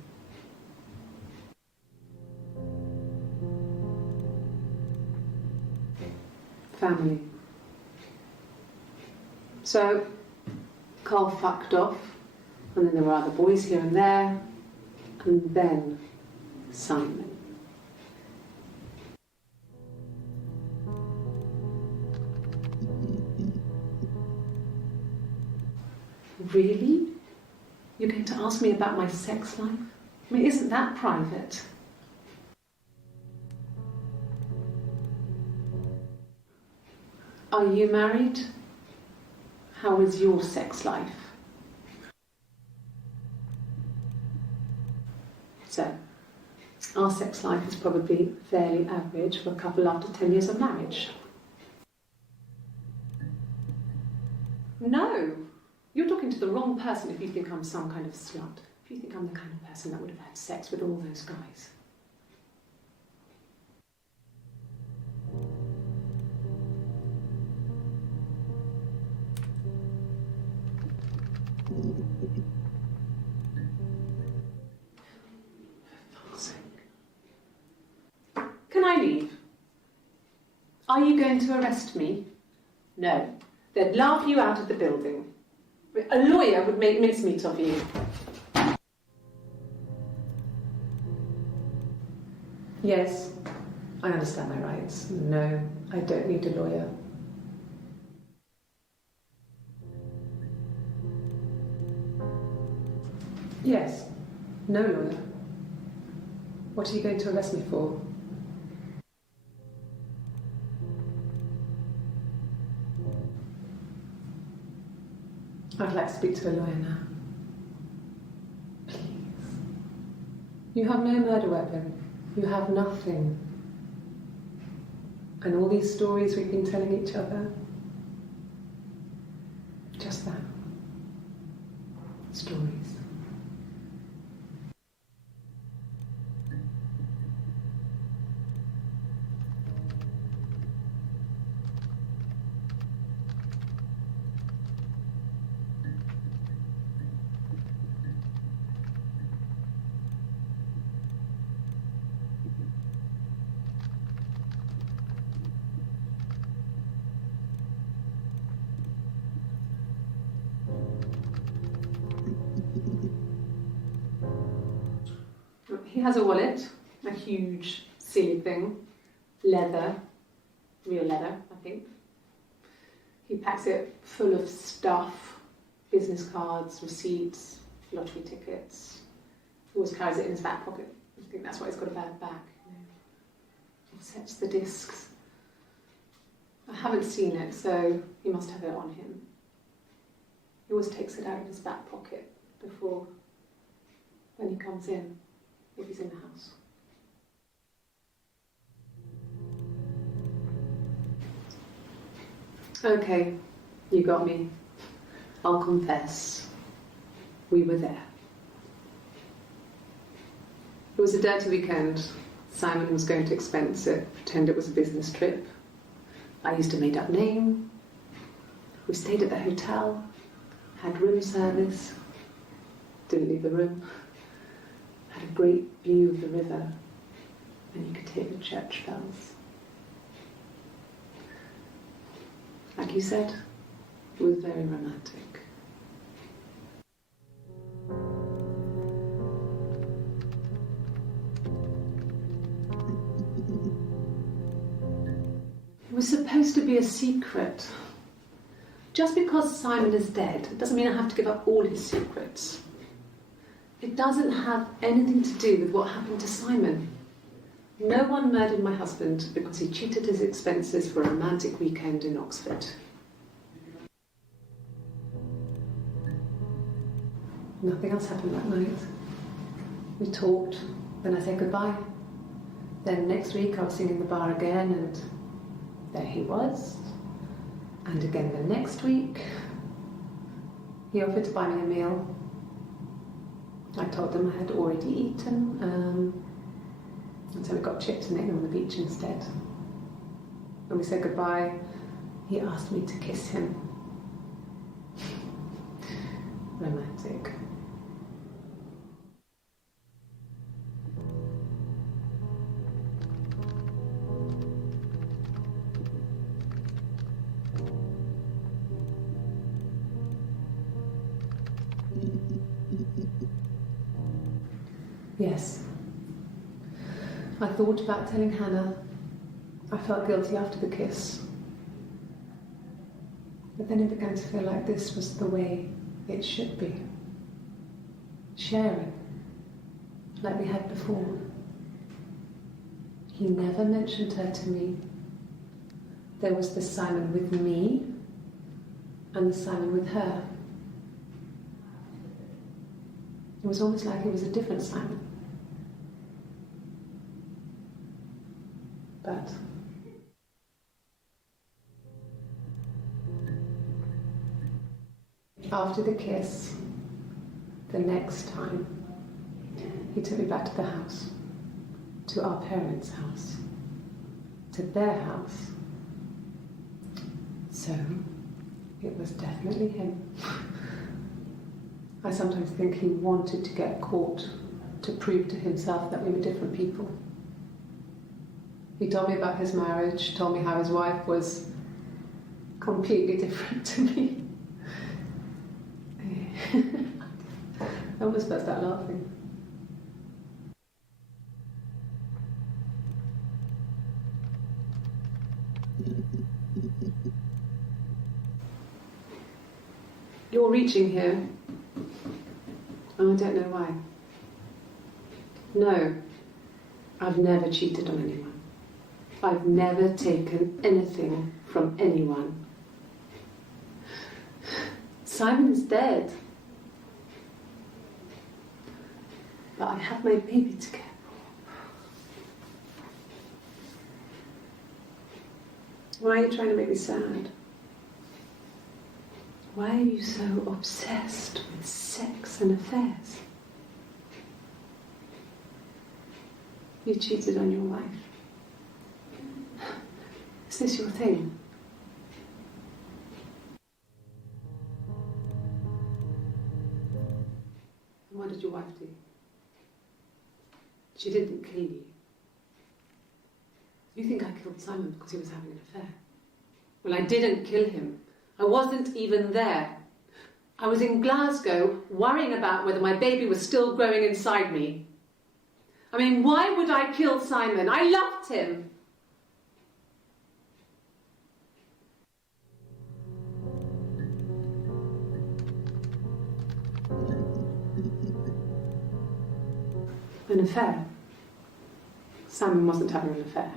Family. So, Carl fucked off, and then there were other boys here and there, and then Simon. Really? You're going to ask me about my sex life? I mean, isn't that private? Are you married? How is your sex life? So, our sex life is probably fairly average for a couple after 10 years of marriage. No! You're talking to the wrong person if you think I'm some kind of slut. If you think I'm the kind of person that would have had sex with all those guys. For fuck's sake. Can I leave? Are you going to arrest me? No. They'd laugh you out of the building. A lawyer would make mincemeat of you. Yes, I understand my rights. No, I don't need a lawyer. Yes, no lawyer. What are you going to arrest me for? I'd like to speak to a lawyer now. Please. You have no murder weapon. You have nothing. And all these stories we've been telling each other, just that. Stories. He has a wallet, a huge, silly thing, leather, real leather, I think. He packs it full of stuff, business cards, receipts, lottery tickets. He always carries it in his back pocket. I think that's why he's got a bad back. Offsets the discs. I haven't seen it, so he must have it on him. He always takes it out of his back pocket before, when he comes in, if he's in the house. Okay, you got me. I'll confess. We were there. It was a dirty weekend. Simon was going to expense it, pretend it was a business trip. I used a made-up name. We stayed at the hotel, had room service, didn't leave the room, had a great view of the river, and you could hear the church bells. Like you said, it was very romantic. It was supposed to be a secret. Just because Simon is dead doesn't mean I have to give up all his secrets. It doesn't have anything to do with what happened to Simon. No one murdered my husband because he cheated his expenses for a romantic weekend in Oxford. Nothing else happened that night. We talked, then I said goodbye. Then next week I was singing the bar again, and there he was. And again the next week, he offered to buy me a meal. I told him I had already eaten, and so we got chips and ate them on the beach instead. When we said goodbye, he asked me to kiss him. Romantic. Yes. I thought about telling Hannah. I felt guilty after the kiss. But then it began to feel like this was the way it should be. Sharing, like we had before. He never mentioned her to me. There was the Simon with me and the Simon with her. It was almost like it was a different Simon. But after the kiss, the next time, he took me back to the house, to our parents' house, to their house. So, it was definitely him. I sometimes think he wanted to get caught to prove to himself that we were different people. He told me about his marriage, told me how his wife was completely different to me. I almost burst out laughing. You're reaching here. Oh, I don't know why. No, I've never cheated on anyone. I've never taken anything from anyone. Simon is dead. But I have my baby to care for. Why are you trying to make me sad? Why are you so obsessed with sex and affairs? You cheated on your wife. Is this your thing? And what did your wife do? She didn't kill you. You think I killed Simon because he was having an affair? Well, I didn't kill him. I wasn't even there. I was in Glasgow worrying about whether my baby was still growing inside me. I mean, why would I kill Simon? I loved him. An affair? Simon wasn't having an affair.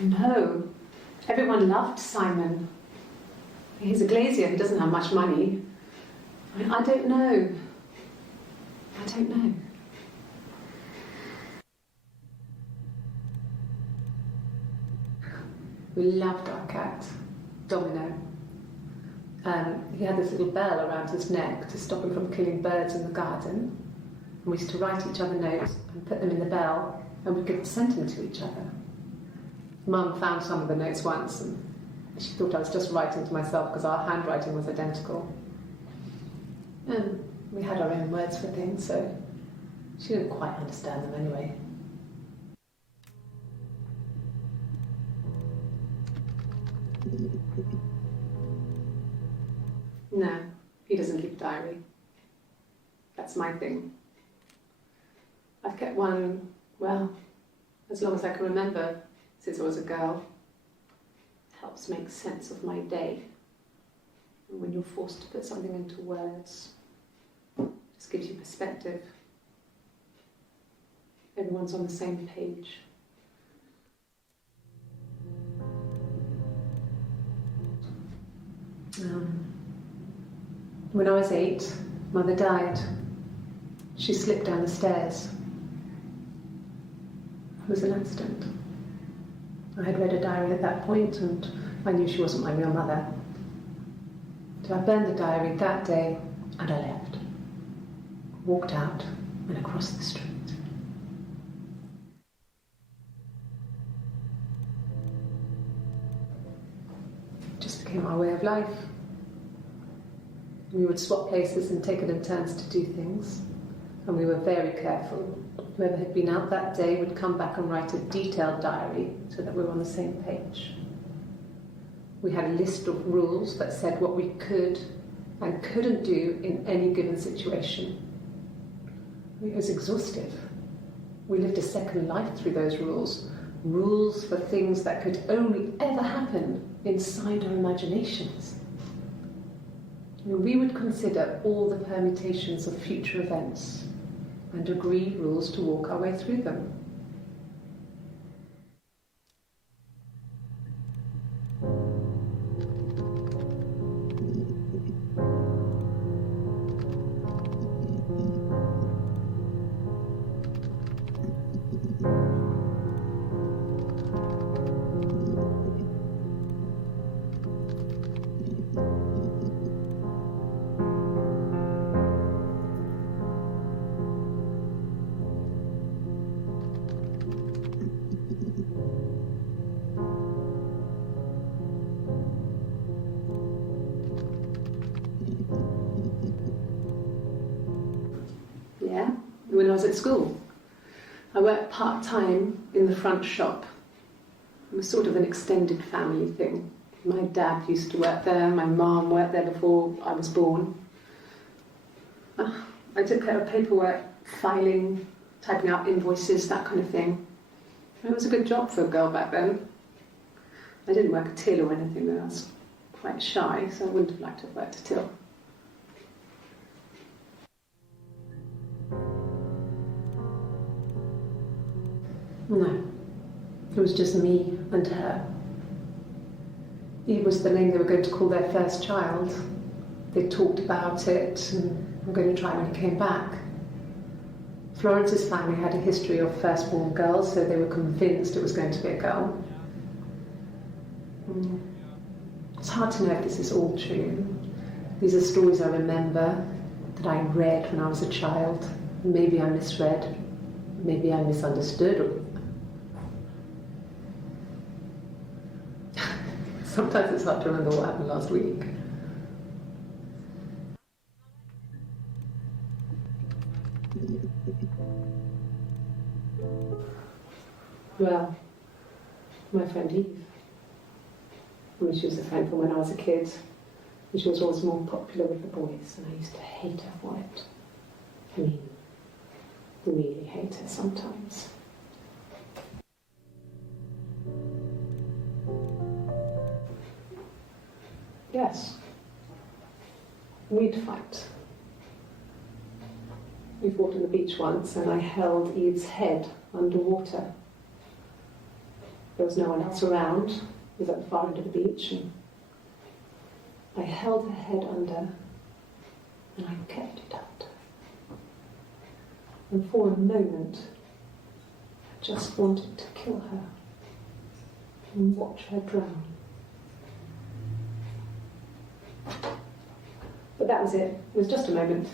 No. Everyone loved Simon. He's a glazier who doesn't have much money. I don't know. I don't know. We loved our cat, Domino. He had this little bell around his neck to stop him from killing birds in the garden. And we used to write each other notes and put them in the bell, and we could send them to each other. Mum found some of the notes once, and she thought I was just writing to myself because our handwriting was identical. And we had our own words for things, so she didn't quite understand them anyway. No, he doesn't keep a diary. That's my thing. I've kept one, well, as long as I can remember, since I was a girl. It helps make sense of my day. And when you're forced to put something into words, it just gives you perspective. Everyone's on the same page. When I was 8, Mother died. She slipped down the stairs. It was an accident. I had read a diary at that point, and I knew she wasn't my real mother. So I burned the diary that day, and I left. Walked out and across the street. It just became our way of life. We would swap places and take it in turns to do things, and we were very careful. Whoever had been out that day would come back and write a detailed diary so that we were on the same page. We had a list of rules that said what we could and couldn't do in any given situation. It was exhaustive. We lived a second life through those rules. Rules for things that could only ever happen inside our imaginations. We would consider all the permutations of future events and agree rules to walk our way through them. When I was at school, I worked part-time in the front shop. It was sort of an extended family thing. My dad used to work there, my mum worked there before I was born. I took care of paperwork, filing, typing out invoices, that kind of thing. It was a good job for a girl back then. I didn't work a till or anything, though. I was quite shy, so I wouldn't have liked to have worked a till. No, it was just me and her. Eve was the name they were going to call their first child. They talked about it and were going to try when he came back. Florence's family had a history of firstborn girls, so they were convinced it was going to be a girl. It's hard to know if this is all true. These are stories I remember, that I read when I was a child. Maybe I misread, maybe I misunderstood. Sometimes it's hard to remember what happened last week. Well, my friend Eve. I mean, she was a friend from when I was a kid, and she was always more popular with the boys, and I used to hate her for it. I mean, really hate her sometimes. Yes, we'd fight. We fought on the beach once, and I held Eve's head underwater. There was no one else around. It was at the far end of the beach, and I held her head under, and I kept it under. And for a moment, I just wanted to kill her and watch her drown. But that was it. It was just a moment.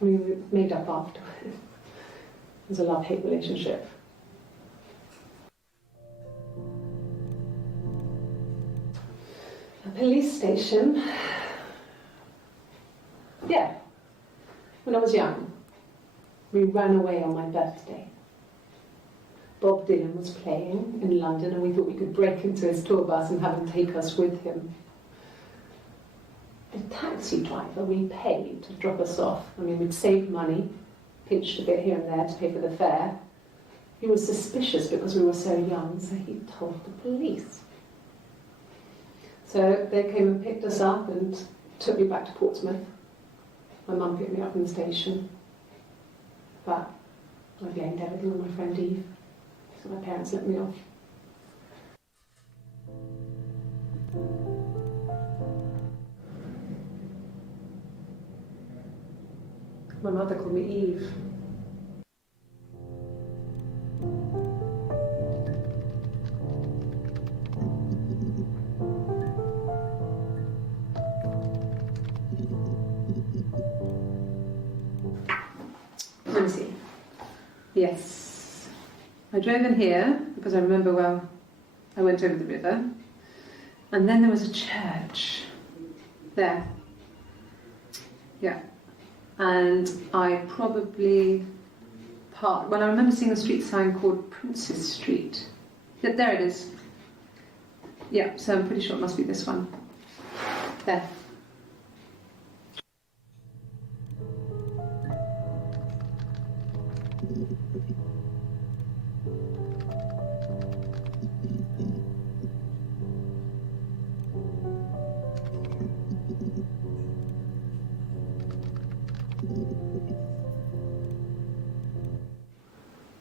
We were made up after. It was a love-hate relationship. A police station. Yeah. When I was young, we ran away on my birthday. Bob Dylan was playing in London, and we thought we could break into his tour bus and have him take us with him. The taxi driver we paid to drop us off, I mean, we'd saved money, pinched a bit here and there to pay for the fare. He was suspicious because we were so young, so he told the police. So they came and picked us up and took me back to Portsmouth. My mum picked me up from the station. But I blamed everything on my friend Eve, so my parents let me off. My mother called me Eve. Let me see. Yes. I drove in here because I remember, well, I went over the river. And then there was a church there. Yeah. And I probably parked, well, I remember seeing a street sign called Princess Street. Yeah, there it is. Yeah, so I'm pretty sure it must be this one. There.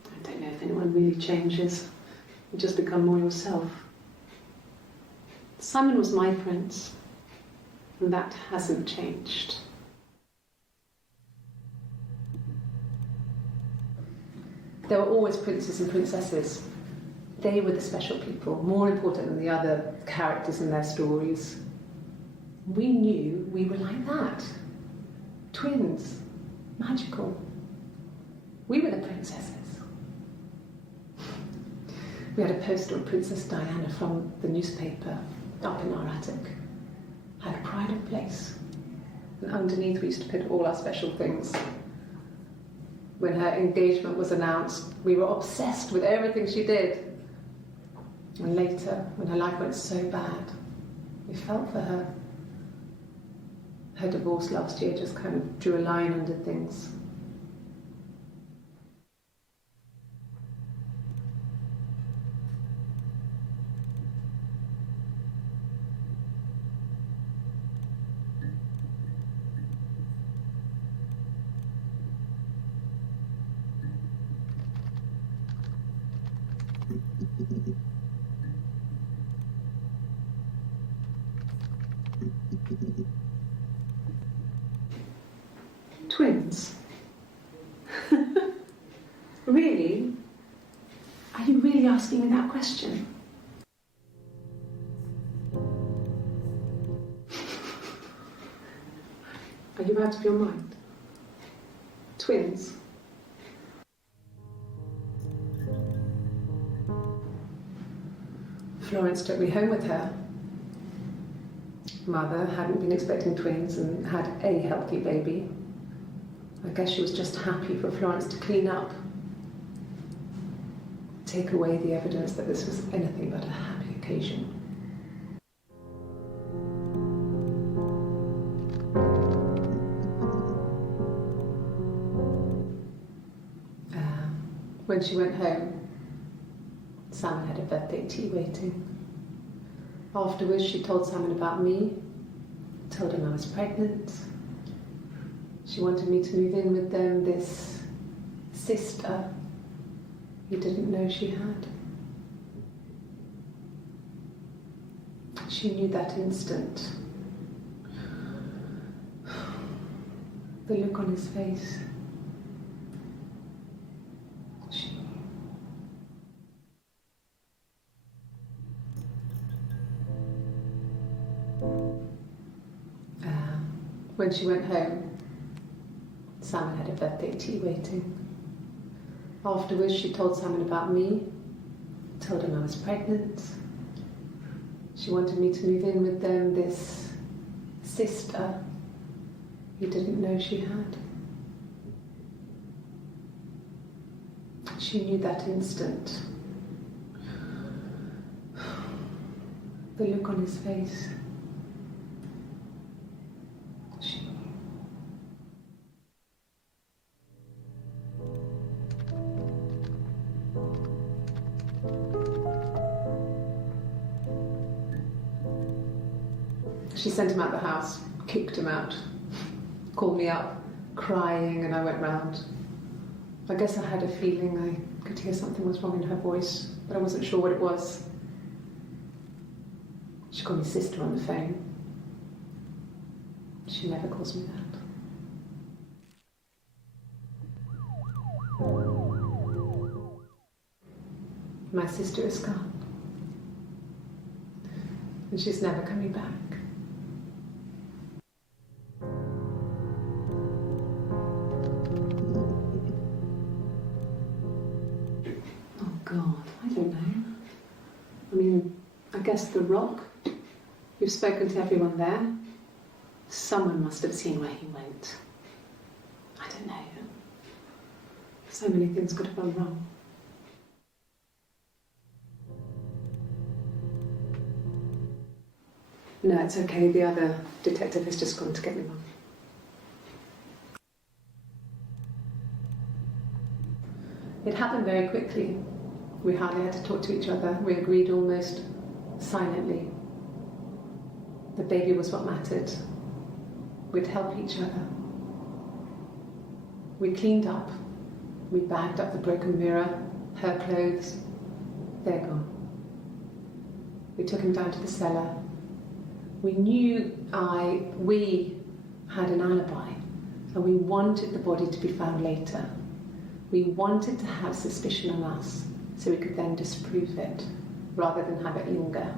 I don't know if anyone really changes. You just become more yourself. Simon was my prince, and that hasn't changed. There were always princes and princesses. They were the special people, more important than the other characters in their stories. We knew we were like that. Twins. Magical. We were the princesses. We had a poster of Princess Diana from the newspaper up in our attic. Had a pride of place. And underneath we used to put all our special things. When her engagement was announced, we were obsessed with everything she did. And later, when her life went so bad, we felt for her. her divorce last year just kind of drew a line under things. Twins? Really? Are you really asking me that question? Are you out of your mind? Twins? Florence took me home with her. Mother hadn't been expecting twins and had a healthy baby. I guess she was just happy for Florence to clean up. Take away the evidence that this was anything but a happy occasion. When she went home, Sam had a birthday tea waiting. Afterwards, she told Simon about me, told him I was pregnant. She wanted me to move in with them, this sister he didn't know she had. She knew that instant. The look on his face. She knew. When she went home, Simon had a birthday tea waiting. Afterwards, she told Simon about me, told him I was pregnant. She wanted me to move in with them, this sister he didn't know she had. She knew that instant. The look on his face. She knew. She sent him out the house, kicked him out, called me up, crying, and I went round. I guess I had a feeling I could hear something was wrong in her voice, but I wasn't sure what it was. She called me sister on the phone. She never calls me that. My sister is gone. And she's never coming back. Oh God, I don't know. I mean, I guess The Rock. You've spoken to everyone there. Someone must have seen where he went. I don't know. So many things could have gone wrong. No, it's okay. The other detective has just gone to get me one. It happened very quickly. We hardly had to talk to each other. We agreed almost silently. The baby was what mattered. We'd help each other. We cleaned up. We bagged up the broken mirror, her clothes. They're gone. We took him down to the cellar. We knew we had an alibi, and we wanted the body to be found later. We wanted to have suspicion on us, so we could then disprove it, rather than have it linger.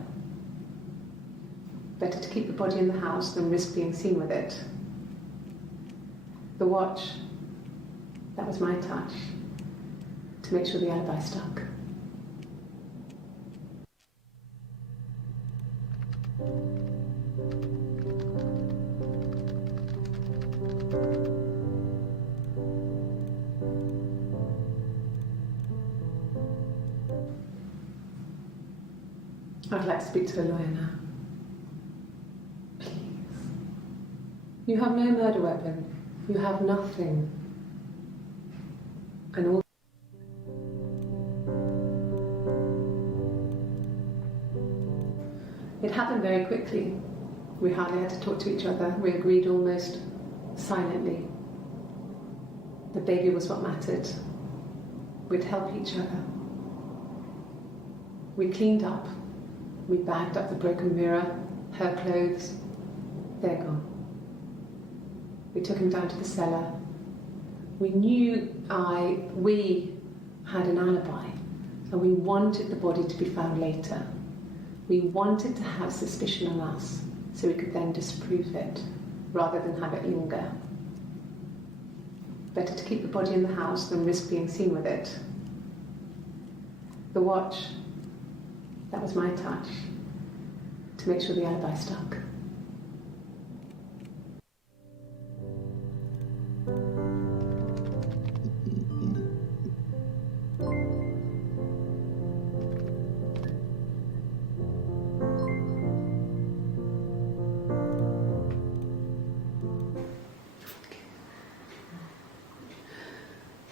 Better to keep the body in the house than risk being seen with it. The watch, that was my touch, to make sure the alibi stuck. I'd like to speak to a lawyer now. Please. You have no murder weapon. You have nothing. And all it happened very quickly. We hardly had to talk to each other. We agreed almost silently. The baby was what mattered. We'd help each other. We cleaned up. We bagged up the broken mirror, her clothes. They're gone. We took him down to the cellar. We knew we had an alibi, and we wanted the body to be found later. We wanted to have suspicion on us, so we could then disprove it, rather than have it linger. Better to keep the body in the house than risk being seen with it. The watch, that was my touch, to make sure the alibi stuck.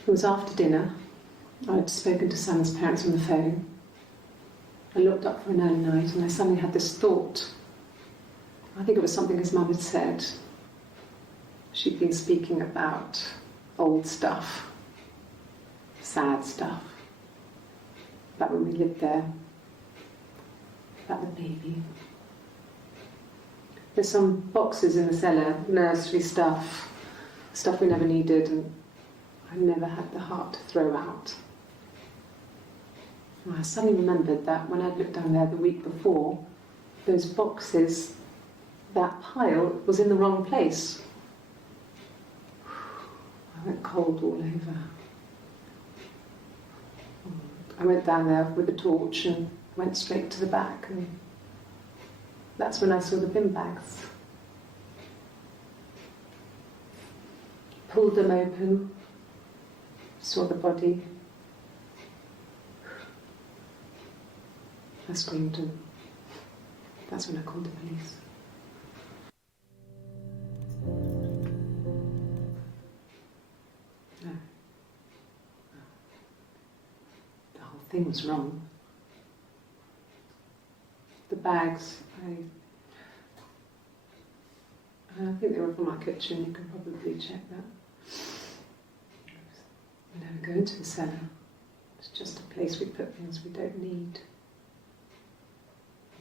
It was after dinner. I'd spoken to Sam's parents on the phone. I looked up for an early night and I suddenly had this thought. I think it was something his mum had said. She'd been speaking about old stuff, sad stuff, about when we lived there, about the baby. There's some boxes in the cellar, nursery stuff we never needed, and I never had the heart to throw out. And I suddenly remembered that when I'd looked down there the week before, those boxes, that pile was in the wrong place. I went cold all over. I went down there with a torch and went straight to the back, and that's when I saw the bin bags. Pulled them open, saw the body. I screamed, and that's when I called the police. No. The whole thing was wrong. The bags, I think they were from our kitchen. You can probably check that. We never go into the cellar. It's just a place we put things we don't need.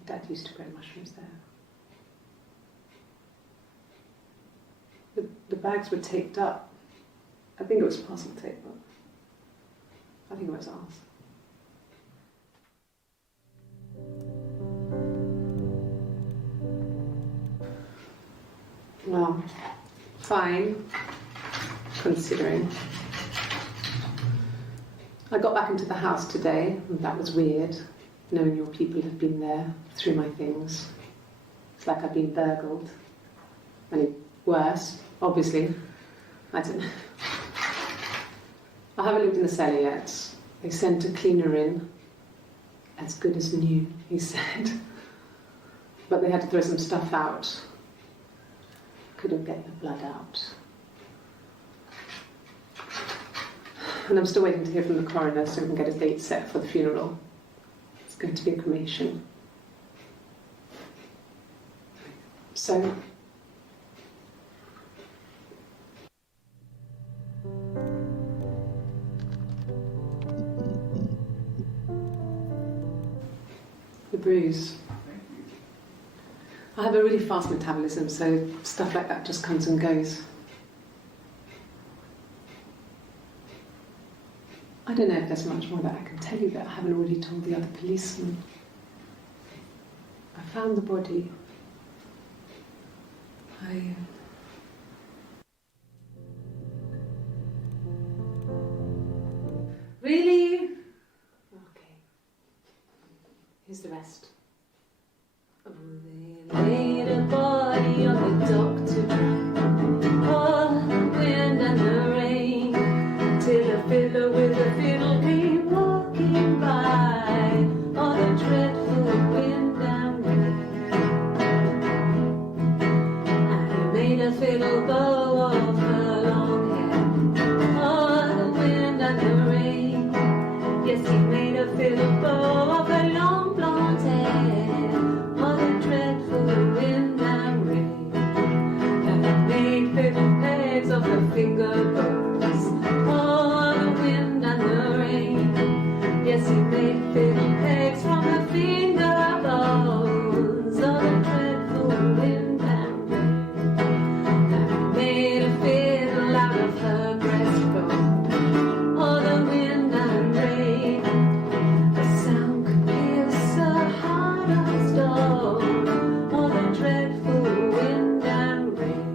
Dad used to grow mushrooms there. The bags were taped up. I think it was parcel tape, but I think it was ours. Well, fine, considering. I got back into the house today, and that was weird, knowing your people have been there through my things. It's like I've been burgled. I mean, worse, obviously. I don't know. I haven't lived in the cellar yet. They sent a cleaner in, as good as new, he said. But they had to throw some stuff out. Couldn't get the blood out. And I'm still waiting to hear from the coroner so we can get a date set for the funeral. It's going to be a cremation. So, the bruise. I have a really fast metabolism, so stuff like that just comes and goes. I don't know if there's much more that I can tell you that I haven't already told the other policemen. I found the body. Really? Okay. Here's the rest. They laid a body on the dock tonight. Oh, the wind and the rain, till a fiddler with a fiddle came walking by. Oh, the dreadful wind and rain. And he made a fiddle bow of her long hair. Oh, the wind and the rain. Yes, he made a fiddle bow of her long blonde hair. Oh, the dreadful wind and rain. And he made fiddle pegs of her finger bows. Oh, the wind and the rain. Yes, he made fiddle pegs from her finger bones. Oh, the dreadful wind and rain. And he made a fiddle out of her breastbone. Oh, the wind and rain. The sound could pierce her heart of stone. Oh, the dreadful wind and rain.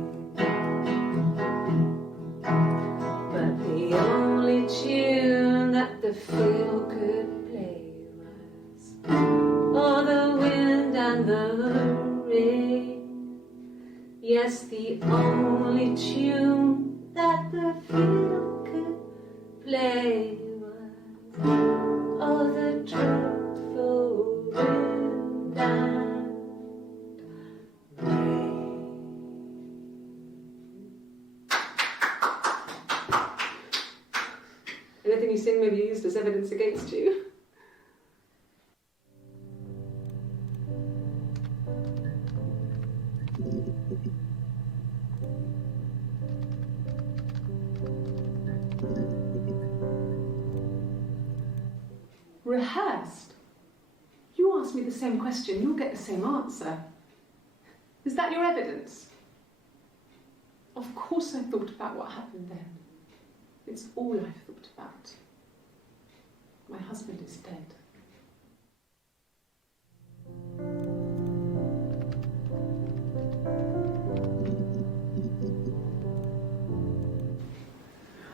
But the only tune that the fiddle could play was, oh, the wind and the rain. Yes, the only tune that the fiddle could play was, oh, the dreadful wind and rain. Anything you sing may be used as evidence against you. Rehearsed? You ask me the same question, you'll get the same answer. Is that your evidence? Of course I thought about what happened then. It's all I've thought about. My husband is dead.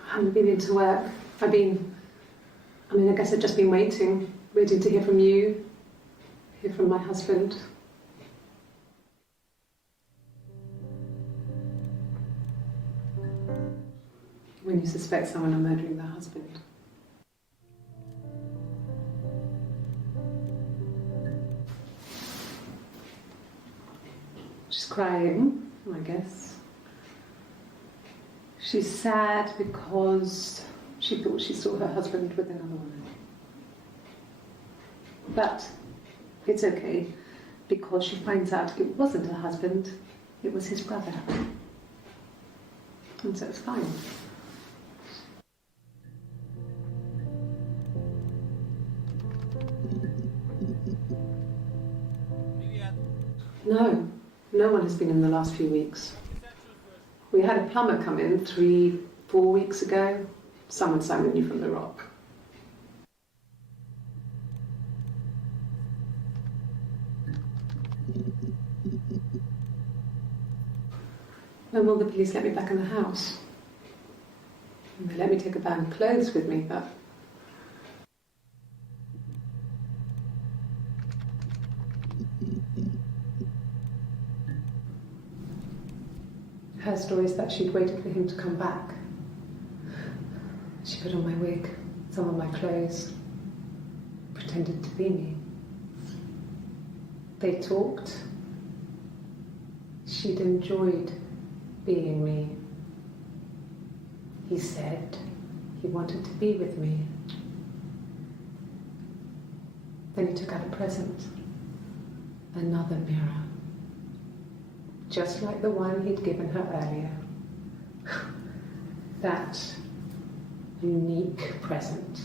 I haven't been into work. I guess I've just been waiting to hear from you, hear from my husband. When you suspect someone of murdering their husband. She's crying, I guess. She's sad because she thought she saw her husband with another woman. But it's okay, because she finds out it wasn't her husband, it was his brother. And so it's fine. No one has been in the last few weeks. We had a plumber come in 3-4 weeks ago. Someone summoned you from the rock. When will the police let me back in the house? They let me take a bag of clothes with me, but her story is that she'd waited for him to come back. She put on my wig, some of my clothes, pretended to be me. They talked. She'd enjoyed being me. He said he wanted to be with me. Then he took out a present, another mirror, just like the one he'd given her earlier. That unique present.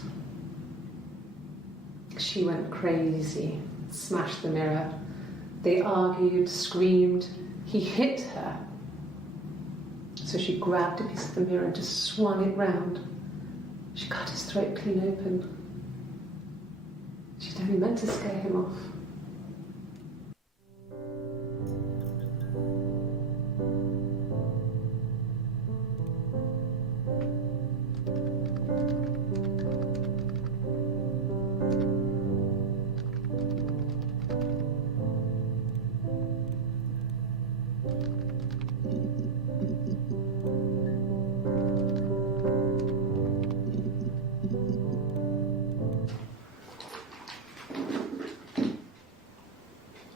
She went crazy, smashed the mirror. They argued, screamed. He hit her. So she grabbed a piece of the mirror and just swung it round. She cut his throat clean open. She'd only meant to scare him off.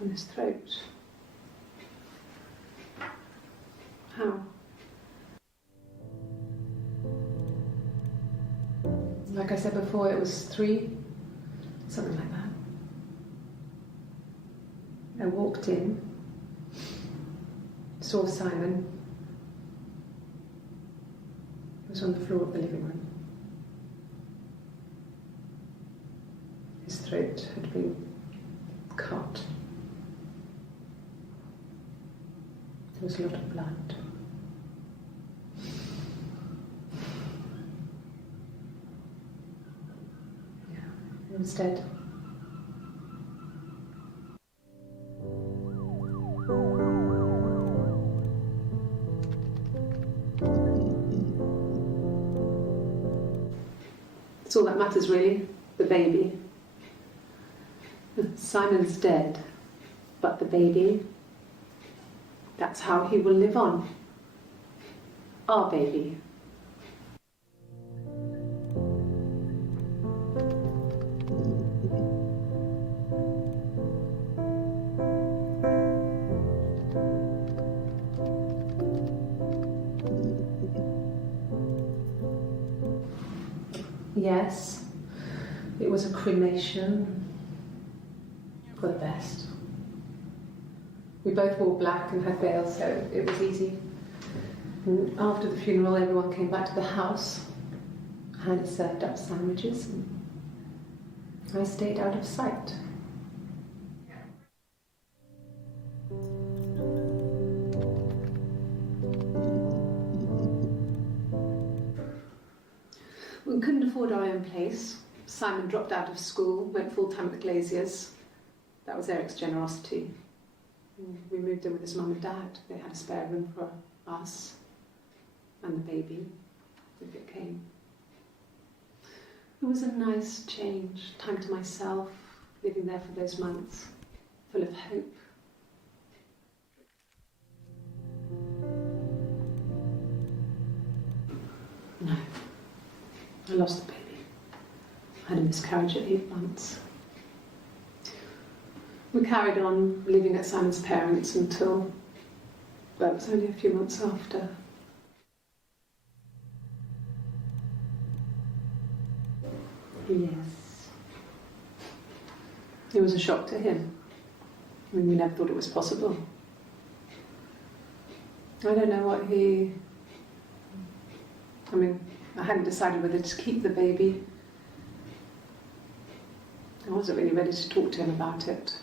On his throat. How? Like I said before, it was 3, something like that. I walked in, saw Simon. He was on the floor of the living room. His throat had been cut. There was a lot of blood. Yeah, he was dead. That's all that matters, really. The baby. Simon's dead, but the baby, that's how he will live on. Our baby. Yes, it was a cremation. For the best. We both wore black and had veils, so it was easy. And after the funeral, everyone came back to the house. Hannah served up sandwiches, and I stayed out of sight. We couldn't afford our own place. Simon dropped out of school, went full-time at the Glaziers. That was Eric's generosity. We moved in with his mum and dad. They had a spare room for us and the baby, if it came. It was a nice change, time to myself, living there for those months, full of hope. No, I lost the baby. I had a miscarriage at 8 months. We carried on living at Simon's parents until, well, it was only a few months after. Yes. It was a shock to him. I mean, we never thought it was possible. I don't know what he... I mean, I hadn't decided whether to keep the baby. I wasn't really ready to talk to him about it.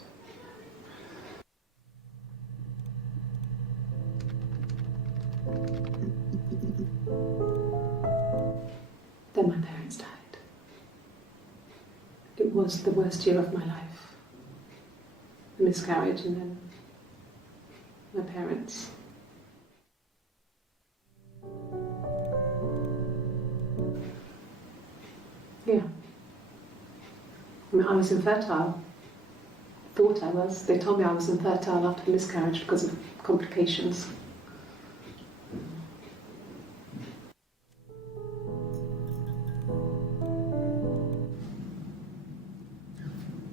Then my parents died. It was the worst year of my life. A miscarriage and then my parents. Yeah. I mean, I was infertile. Thought I was. They told me I was infertile after the miscarriage because of complications.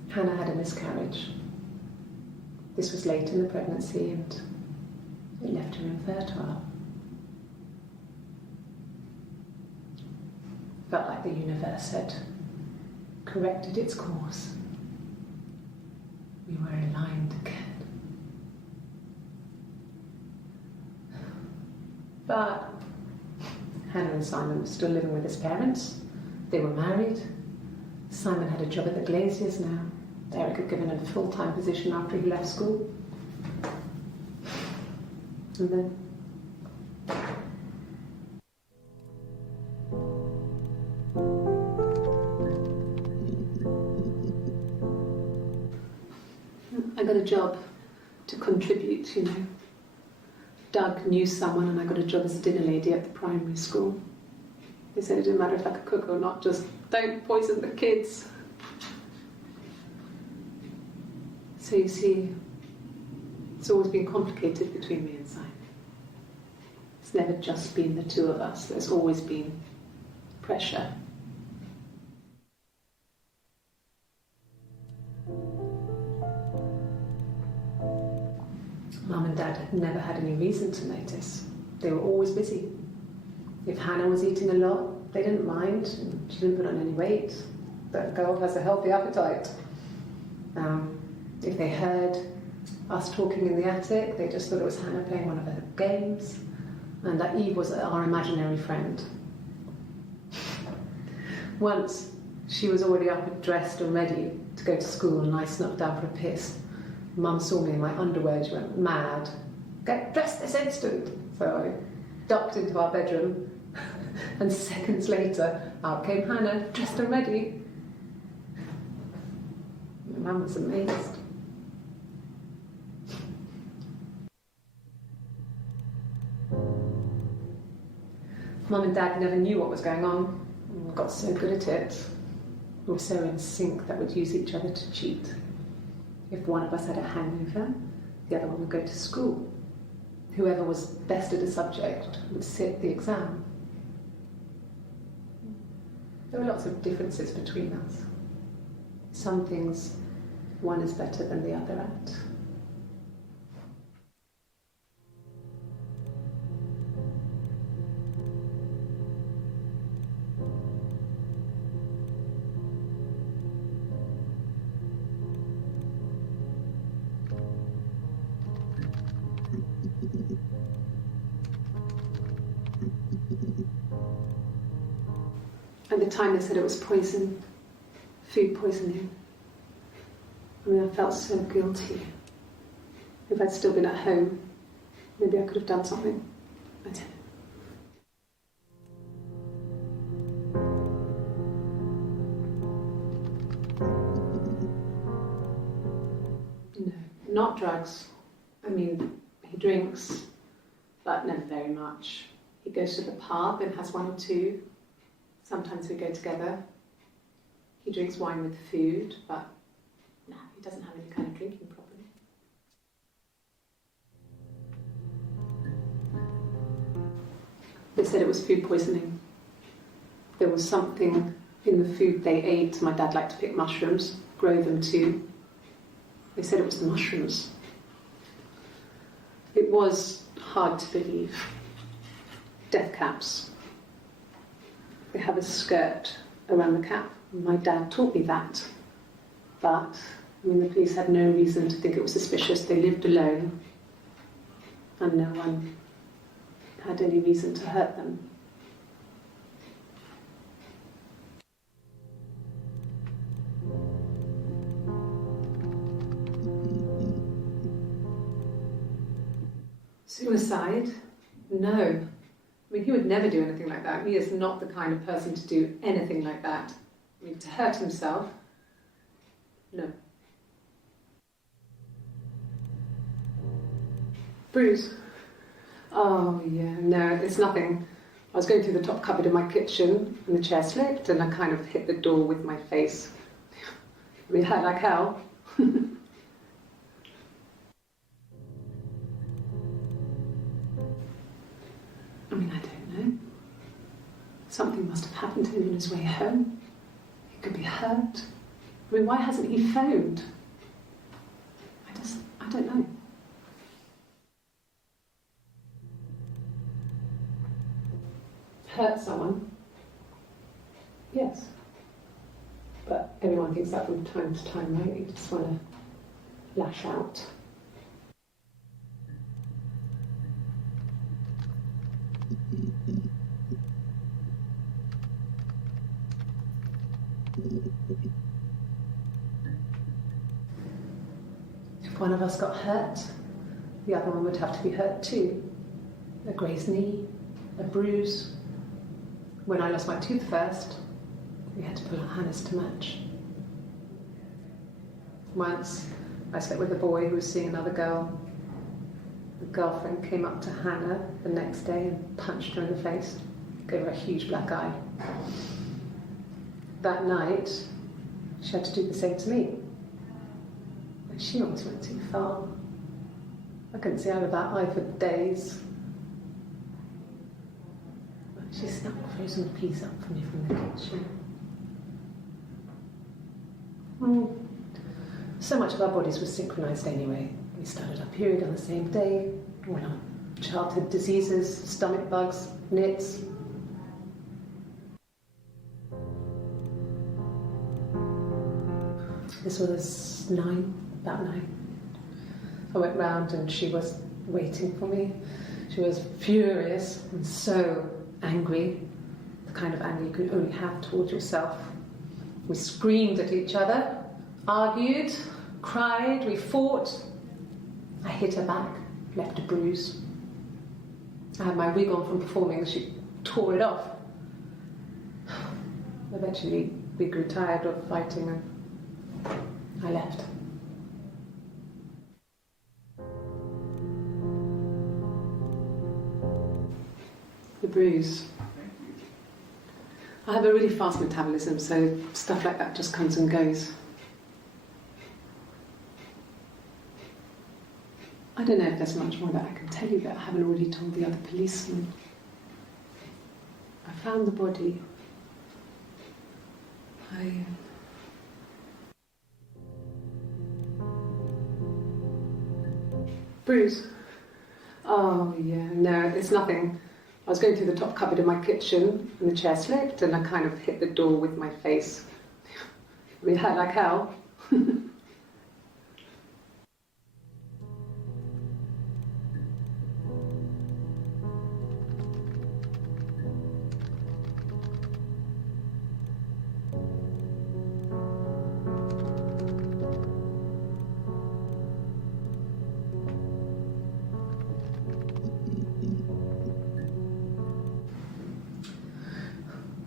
Hannah had a miscarriage. This was late in the pregnancy and it left her infertile. Felt like the universe had corrected its course. We were aligned again. But Hannah and Simon were still living with his parents. They were married. Simon had a job at the Glaziers now. Eric had given him a full-time position after he left school. And then... I got a job to contribute, you know. Doug knew someone and I got a job as a dinner lady at the primary school. They said it didn't matter if I could cook or not, just don't poison the kids. So you see, it's always been complicated between me and Simon. It's never just been the two of us. There's always been pressure. Mum and Dad had never had any reason to notice. They were always busy. If Hannah was eating a lot, they didn't mind. She didn't put on any weight. That girl has a healthy appetite. If they heard us talking in the attic, they just thought it was Hannah playing one of her games, and that Eve was our imaginary friend. Once, she was already up and dressed and ready to go to school, and I snuck down for a piss. Mum saw me in my underwear, she went mad. Get dressed this instant! So I ducked into our bedroom, and seconds later, out came Hannah, dressed and ready. My mum was amazed. Mum and Dad never knew what was going on. We got so good at it. We were so in sync that we'd use each other to cheat. If one of us had a hangover, the other one would go to school. Whoever was best at a subject would sit the exam. There were lots of differences between us. Some things one is better than the other at. At the time they said it was poison, food poisoning. I mean, I felt so guilty. If I'd still been at home, maybe I could have done something. I don't know. No, not drugs. I mean, he drinks, but never very much. He goes to the pub and has one or two. Sometimes we go together. He drinks wine with food, but no, he doesn't have any kind of drinking problem. They said it was food poisoning. There was something in the food they ate. My dad liked to pick mushrooms, grow them too. They said it was the mushrooms. It was hard to believe. Death caps. They have a skirt around the cap. My dad taught me that. But, I mean, the police had no reason to think it was suspicious. They lived alone, and no one had any reason to hurt them. Suicide? No. I mean, he would never do anything like that. He is not the kind of person to do anything like that. I mean, to hurt himself, no. Bruce? Oh, yeah, no, it's nothing. I was going through the top cupboard in my kitchen, and the chair slipped, and I kind of hit the door with my face. I mean, it hurt like hell. I mean, I don't know. Something must have happened to him on his way home. He could be hurt. I mean, why hasn't he phoned? I don't know. Hurt someone? Yes. But everyone thinks that from time to time, right? You just want to lash out. If one of us got hurt, the other one would have to be hurt too. A grazed knee, a bruise. When I lost my tooth first, we had to pull our Hannah's to match. Once, I slept with a boy who was seeing another girl. The girlfriend came up to Hannah the next day and punched her in the face, gave her a huge black eye. That night, she had to do the same to me. And she almost went too far. I couldn't see out of that eye for days. She snuck a frozen piece up for me from the kitchen. Well, so much of our bodies was synchronised anyway. We started our period on the same day. We're not childhood diseases, stomach bugs, nits. This was about 9. I went round and she was waiting for me. She was furious and so angry, the kind of anger you can only have towards yourself. We screamed at each other, argued, cried, we fought. I hit her back, left a bruise. I had my wig on from performing, she tore it off. Eventually, we grew tired of fighting and I left. The bruise. I have a really fast metabolism, so stuff like that just comes and goes. I don't know if there's much more that I can tell you that I haven't already told the other policemen. I found the body. Bruise? Oh yeah, no, it's nothing. I was going through the top cupboard in my kitchen and the chair slipped and I kind of hit the door with my face. It hurt like hell.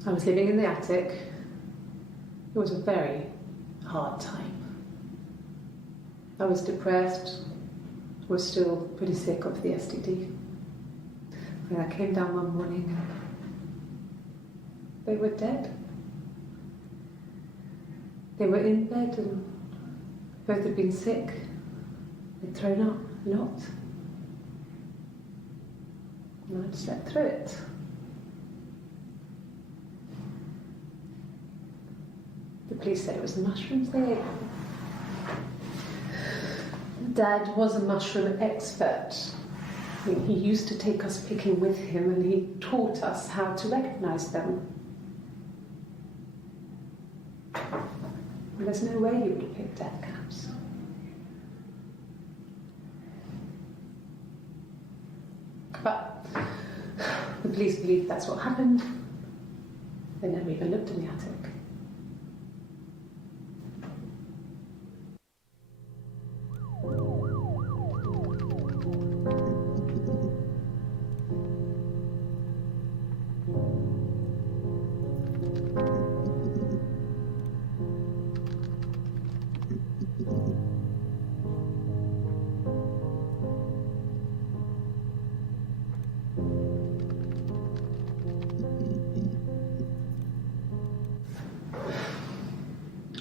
I was living in the attic. It was a very hard time. I was depressed, was still pretty sick of the STD. And I came down one morning and they were dead. They were in bed and both had been sick. They'd thrown up a lot. And I'd slept through it. The police said it was the mushrooms they ate. Dad was a mushroom expert. He used to take us picking with him and he taught us how to recognise them. And there's no way you would have picked death caps. But the police believe that's what happened. They never even looked in the attic.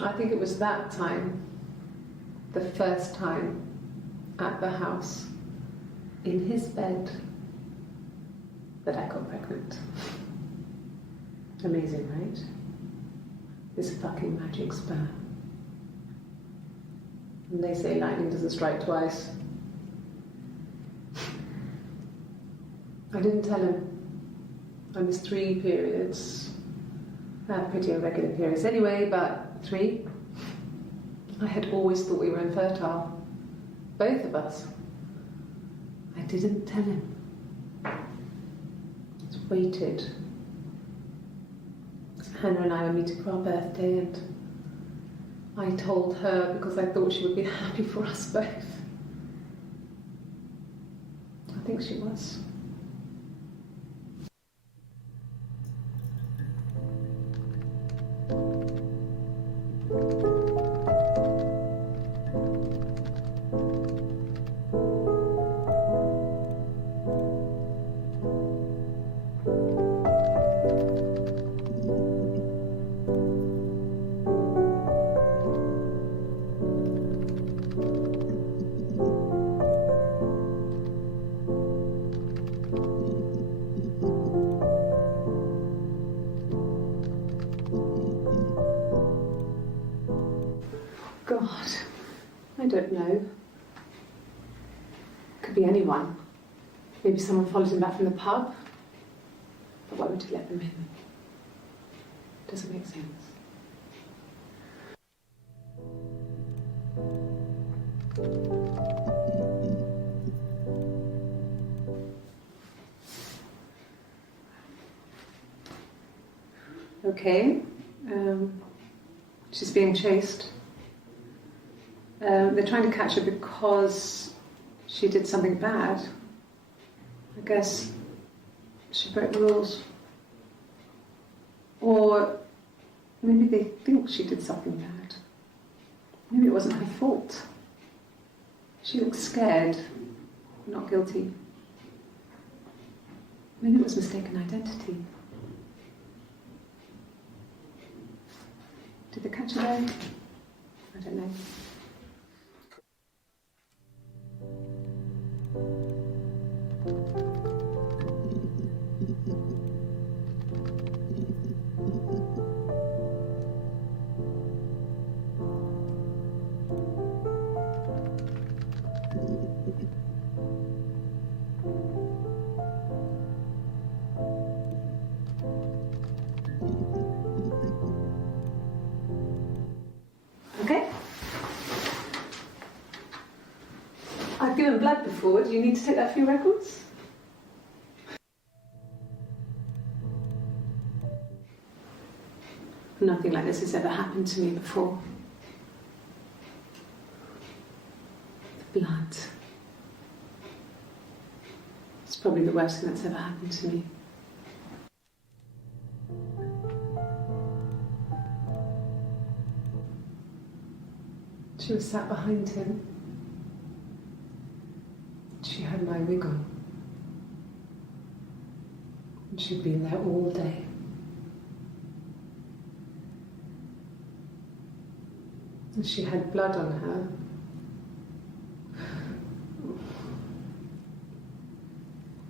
I think it was that time, the first time at the house, in his bed, that I got pregnant. Amazing, right? This fucking magic sperm. And they say lightning doesn't strike twice. I didn't tell him. I missed 3 periods. I had pretty irregular periods anyway, but 3. I had always thought we were infertile. Both of us. I didn't tell him. Just waited. Hannah and I were meeting for our birthday and I told her because I thought she would be happy for us both. I think she was. God, I don't know. Could be anyone. Maybe someone followed him back from the pub. But why would he let them in? Doesn't make sense. Okay, she's being chased. They're trying to catch her because she did something bad. I guess she broke the rules. Or maybe they think she did something bad. Maybe it wasn't her fault. She looks scared, not guilty. Maybe it was mistaken identity. Did they catch her there? I don't know. Okay. I've given blood before. Do you need to take that for your records? Nothing like this has ever happened to me before. The blood. It's probably the worst thing that's ever happened to me. She was sat behind him. She had my wig on. And she'd been there all day. And she had blood on her.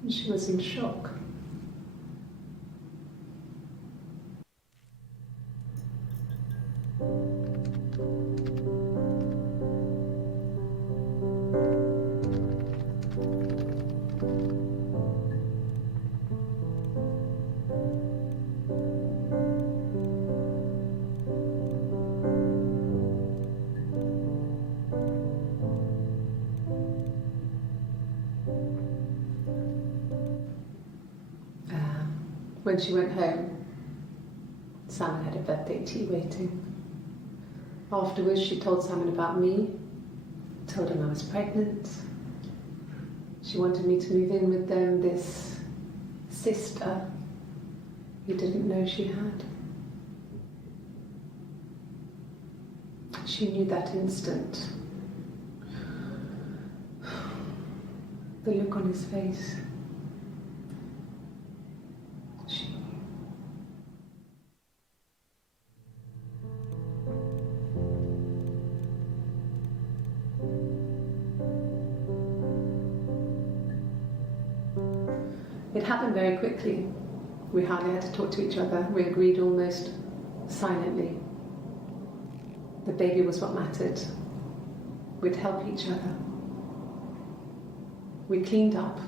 And she was in shock. When she went home, Simon had a birthday tea waiting. Afterwards, she told Simon about me, told him I was pregnant. She wanted me to move in with them, this sister he didn't know she had. She knew that instant. The look on his face. It happened very quickly. We hardly had to talk to each other. We agreed almost silently. The baby was what mattered. We'd help each other. We cleaned up.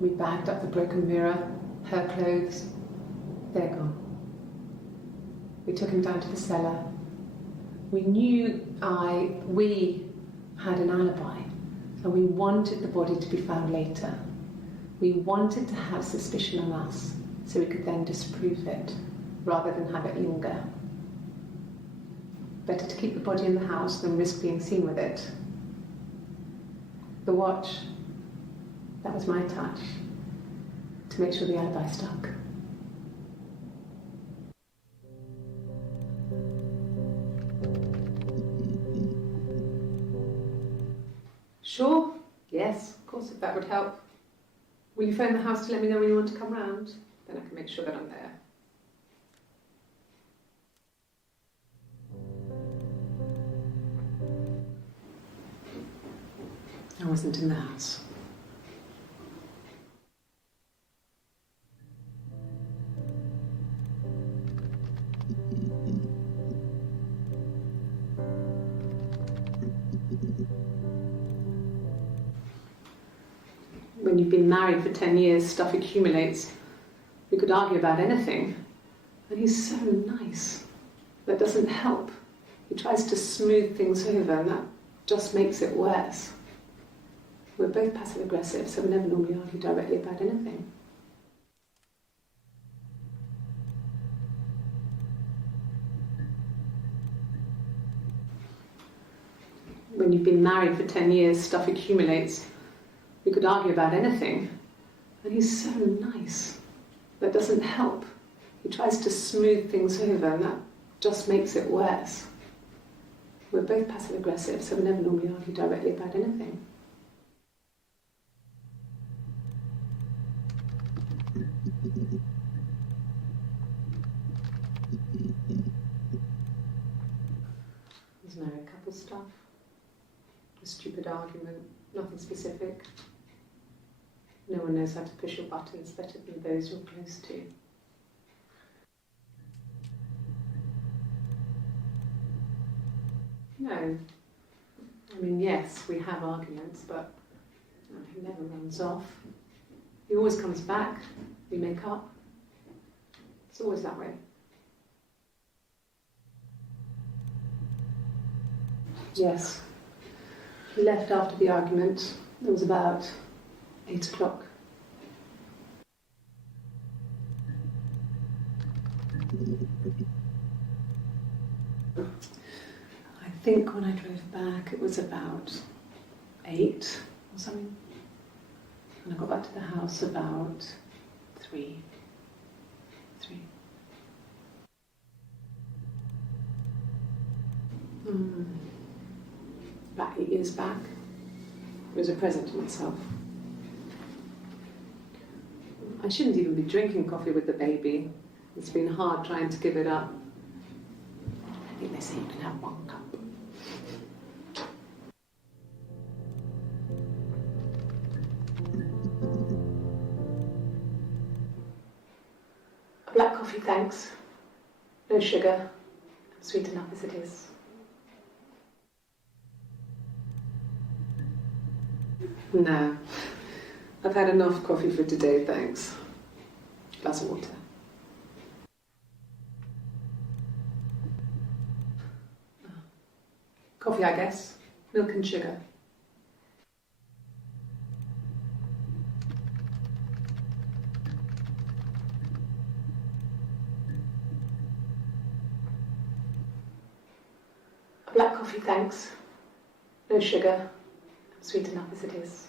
We bagged up the broken mirror, her clothes. They're gone. We took him down to the cellar. We knew we had an alibi, and we wanted the body to be found later. We wanted to have suspicion on us so we could then disprove it rather than have it linger. Better to keep the body in the house than risk being seen with it. The watch, that was my touch to make sure the alibi stuck. Sure, yes, of course, if that would help. Will you phone the house to let me know when you want to come round? Then I can make sure that I'm there. I wasn't in the house. When you've been married for 10 years, stuff accumulates. We could argue about anything. And he's so nice. That doesn't help. He tries to smooth things over, and that just makes it worse. We're both passive aggressive, so we never normally argue directly about anything. When you've been married for 10 years, stuff accumulates. We could argue about anything. And he's so nice. That doesn't help. He tries to smooth things over, and that just makes it worse. We're both passive aggressive, so we never normally argue directly about anything. There's married couple stuff. A stupid argument, nothing specific. No one knows how to push your buttons better than those you're close to. No. I mean, yes, we have arguments, but he never runs off. He always comes back. We make up. It's always that way. Yes. He left after the argument. It was about 8 o'clock. I think when I drove back it was about 8 or something. And I got back to the house about 3. About 8 years back. It was a present to myself. I shouldn't even be drinking coffee with the baby. It's been hard trying to give it up. I think they say you can have 1 cup. A black coffee, thanks. No sugar. Sweet enough as it is. No. I've had enough coffee for today, thanks. Glass of water. Coffee, I guess. Milk and sugar. A black coffee, thanks. No sugar. Sweet enough as it is.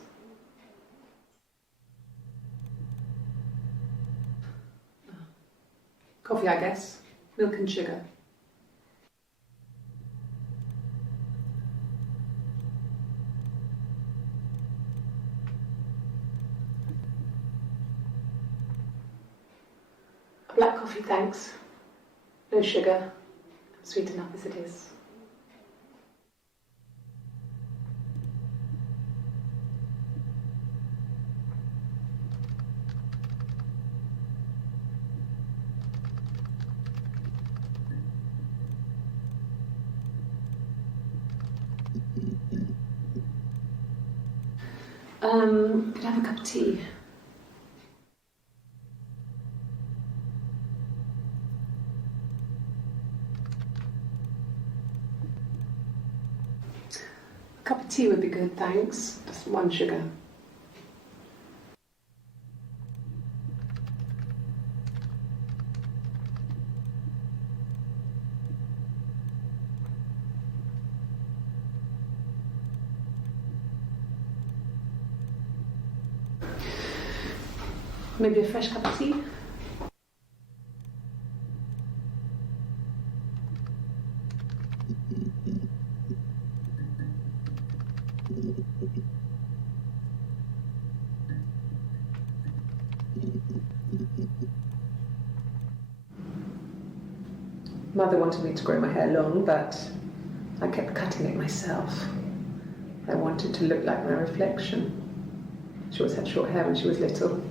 Coffee, I guess. Milk and sugar. A black coffee, thanks. No sugar. Sweet enough as it is. Could I have a cup of tea? A cup of tea would be good, thanks. Just 1 sugar. Maybe a fresh cup of tea? Mother wanted me to grow my hair long, but I kept cutting it myself. I wanted to look like my reflection. She always had short hair when she was little.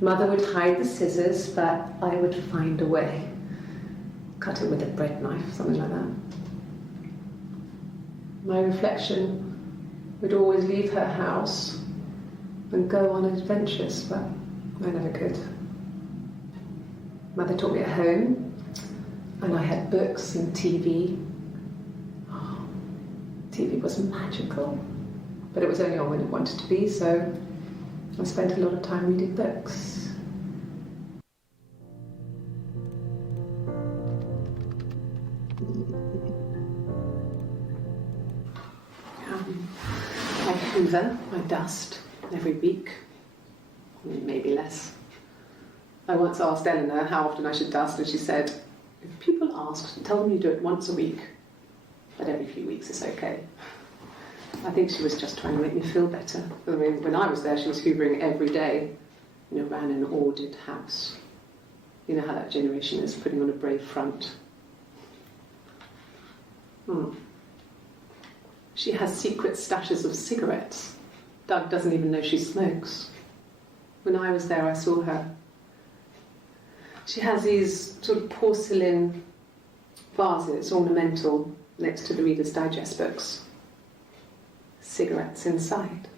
Mother would hide the scissors, but I would find a way. Cut it with a bread knife, something like that. My reflection would always leave her house and go on adventures, but I never could. Mother taught me at home, and I had books and TV. Oh, TV was magical, but it was only on when it wanted to be, so I spent a lot of time reading books. I hoover, I dust every week, maybe less. I once asked Eleanor how often I should dust, and she said, if people ask, tell them you do it once a week, but every few weeks is okay. I think she was just trying to make me feel better. I mean, when I was there, she was hoovering every day, ran an ordered house. You know how that generation is, putting on a brave front. She has secret stashes of cigarettes. Doug doesn't even know she smokes. When I was there, I saw her. She has these sort of porcelain vases, ornamental, next to the Reader's Digest books. Cigarettes inside.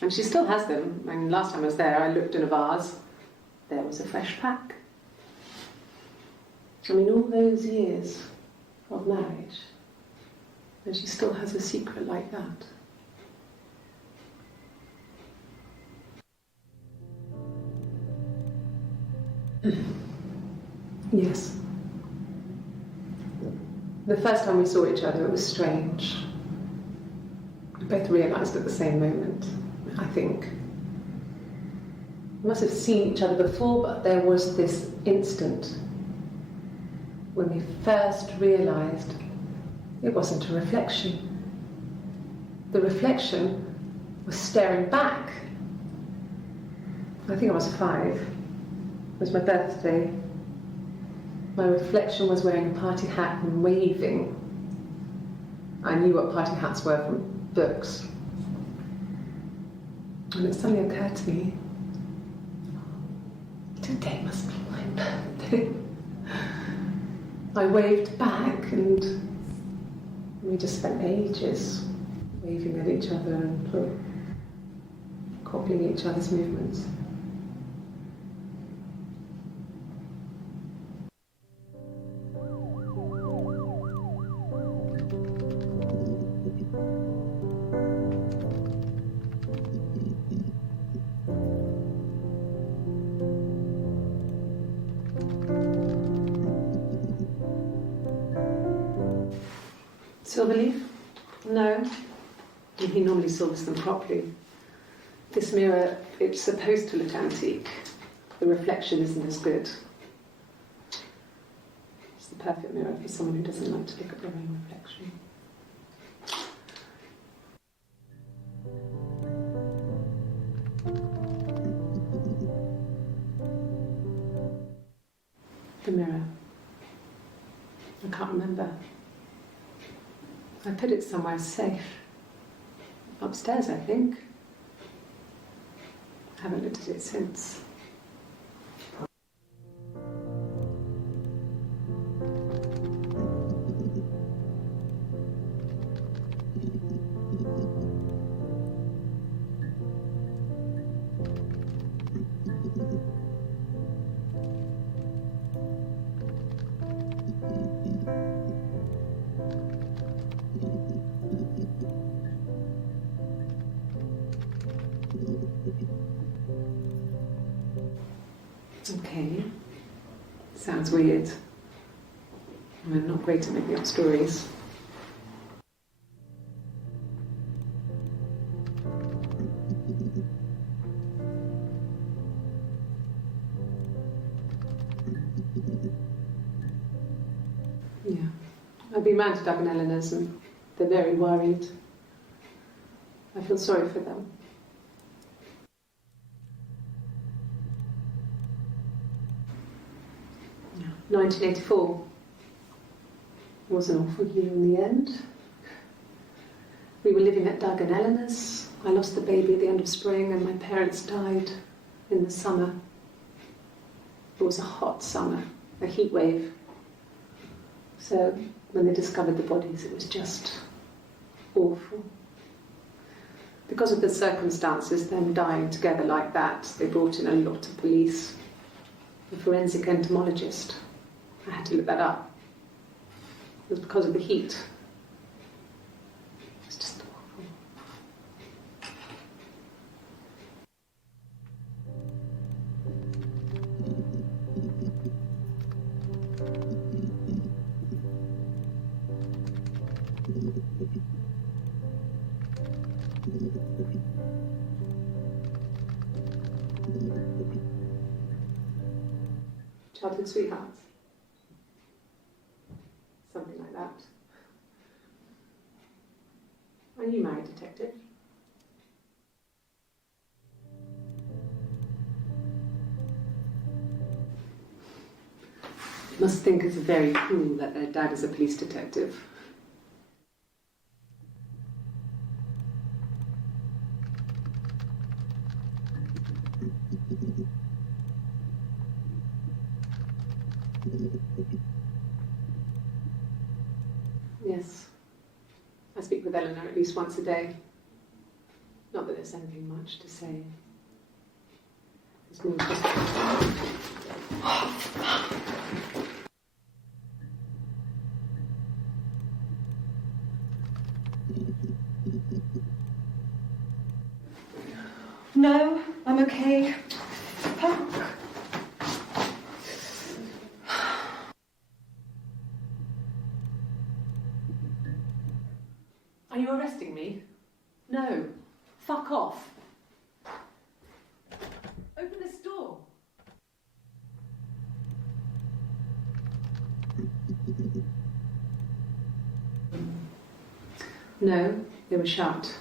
And she still has them. I mean, last time I was there, I looked in a vase. There was a fresh pack. I mean, all those years of marriage, and she still has a secret like that. Yes. The first time we saw each other, it was strange. We both realised at the same moment, I think. We must have seen each other before, but there was this instant when we first realised it wasn't a reflection. The reflection was staring back. I think I was 5. It was my birthday. My reflection was wearing a party hat and waving. I knew what party hats were from books. And it suddenly occurred to me, today must be my birthday. I waved back, and we just spent ages waving at each other and copying each other's movements. Silverleaf? No. He normally silvers them properly. This mirror, it's supposed to look antique. The reflection isn't as good. It's the perfect mirror for someone who doesn't like to look at their own reflection. The mirror. I can't remember. I put it somewhere safe. Upstairs, I think. I haven't looked at it since. Okay. Sounds weird. I'm not great at making up stories. Yeah. I've been round to Doug and Eleanor's and they're very worried. I feel sorry for them. Yeah. 1984 was an awful year in the end. We were living at Doug and Eleanor's. I lost the baby at the end of spring and my parents died in the summer. It was a hot summer, a heat wave. So when they discovered the bodies, it was just awful. Because of the circumstances, them dying together like that, they brought in a lot of police. A forensic entomologist. I had to look that up. It was because of the heat. It's just awful. Childhood sweethearts. Something like that. Are you married, detective? Must think it's very cool that their dad is a police detective. Yes. I speak with Eleanor at least once a day. Not that there's anything much to say. It's more just... No, I'm okay. Fuck. Are you arresting me? No. Fuck off. Open this door. No, they were shut.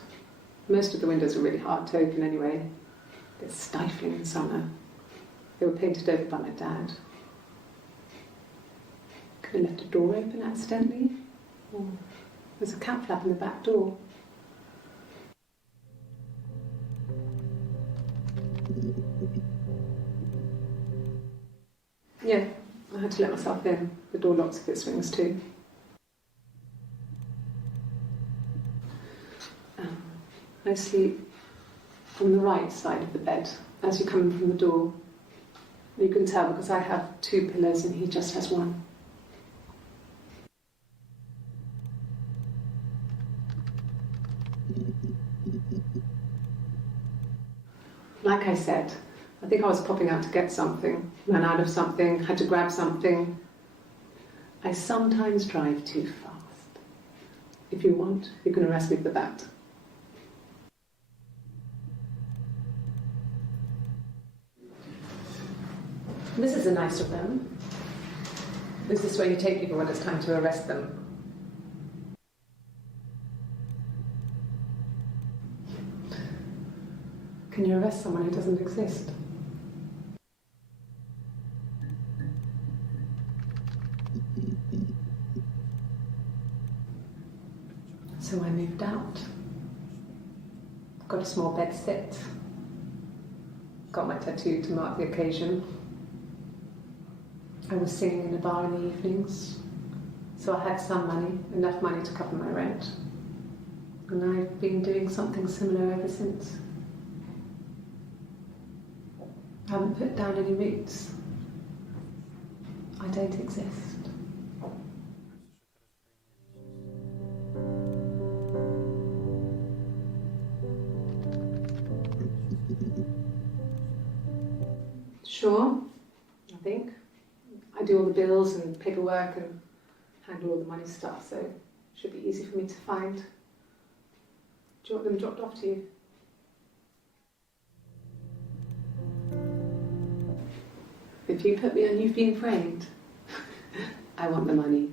Most of the windows are really hard to open anyway. They're stifling in summer. They were painted over by my dad. Could have left a door open accidentally. Or there's a cat flap in the back door. Yeah, I had to let myself in. The door locks if it swings too. I sleep on the right side of the bed as you come in from the door. You can tell because I have two pillows and he just has one. Like I said, I think I was popping out to get something, ran out of something, had to grab something. I sometimes drive too fast. If you want, you can arrest me for that. This is a nice of them. Is this where you take people when it's time to arrest them? Can you arrest someone who doesn't exist? So I moved out. Got a small bed sit. Got my tattoo to mark the occasion. I was singing in a bar in the evenings, so I had some money, enough money to cover my rent. And I've been doing something similar ever since. I haven't put down any roots. I don't exist. Sure, I think. I do all the bills and paperwork and handle all the money stuff, so it should be easy for me to find. Do you want them dropped off to you? If you put me on You've Been Framed, I want the money.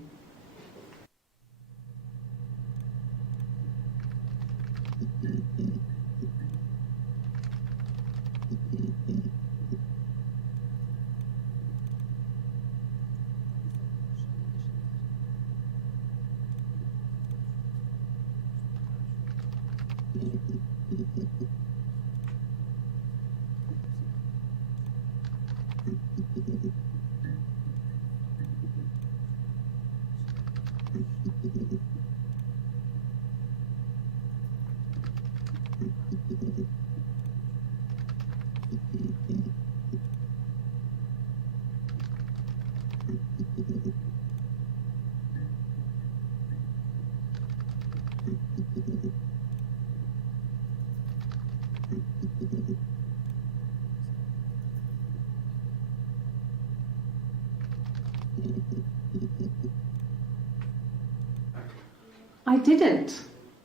I didn't.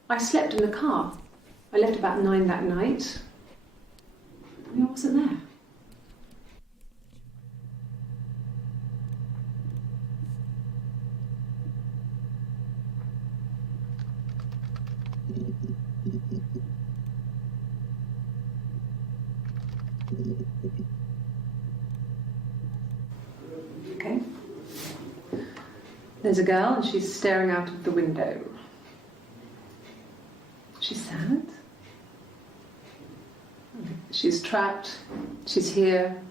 I slept in the car. I left about 9 that night. I wasn't there. Okay. There's a girl and she's staring out of the window. She's sad. She's trapped. She's here.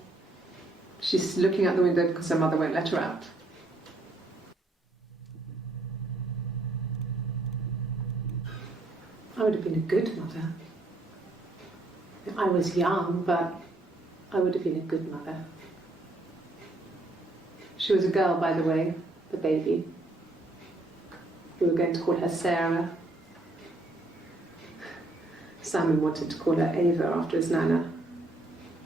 She's looking out the window because her mother won't let her out. I would have been a good mother. I was young, but I would have been a good mother. She was a girl, by the way, the baby. We were going to call her Sarah. Simon wanted to call her Ava after his nana,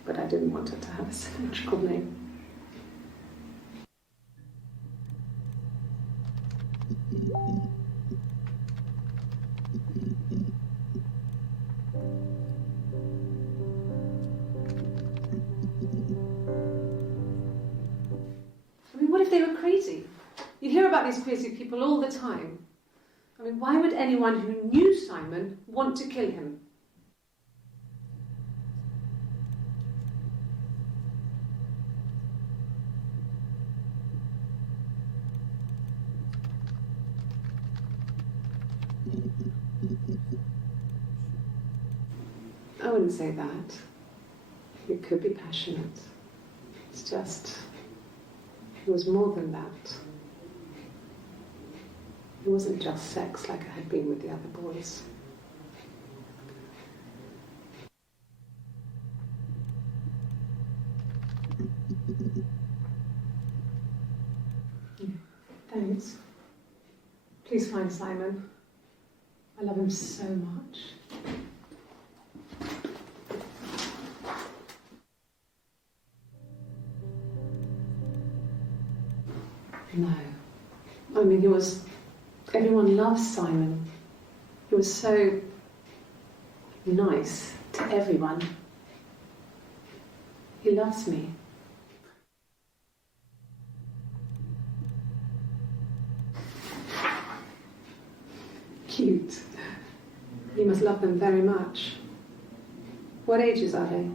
but I didn't want her to have a symmetrical name. I mean, what if they were crazy? You hear about these crazy people all the time. I mean, why would anyone who knew Simon want to kill him? I wouldn't say that. It could be passionate. It's just, it was more than that. It wasn't just sex like I had been with the other boys. Thanks. Please find Simon. I love him so much. No. I mean, everyone loves Simon. He was so nice to everyone. He loves me. Cute. You must love them very much. What ages are they?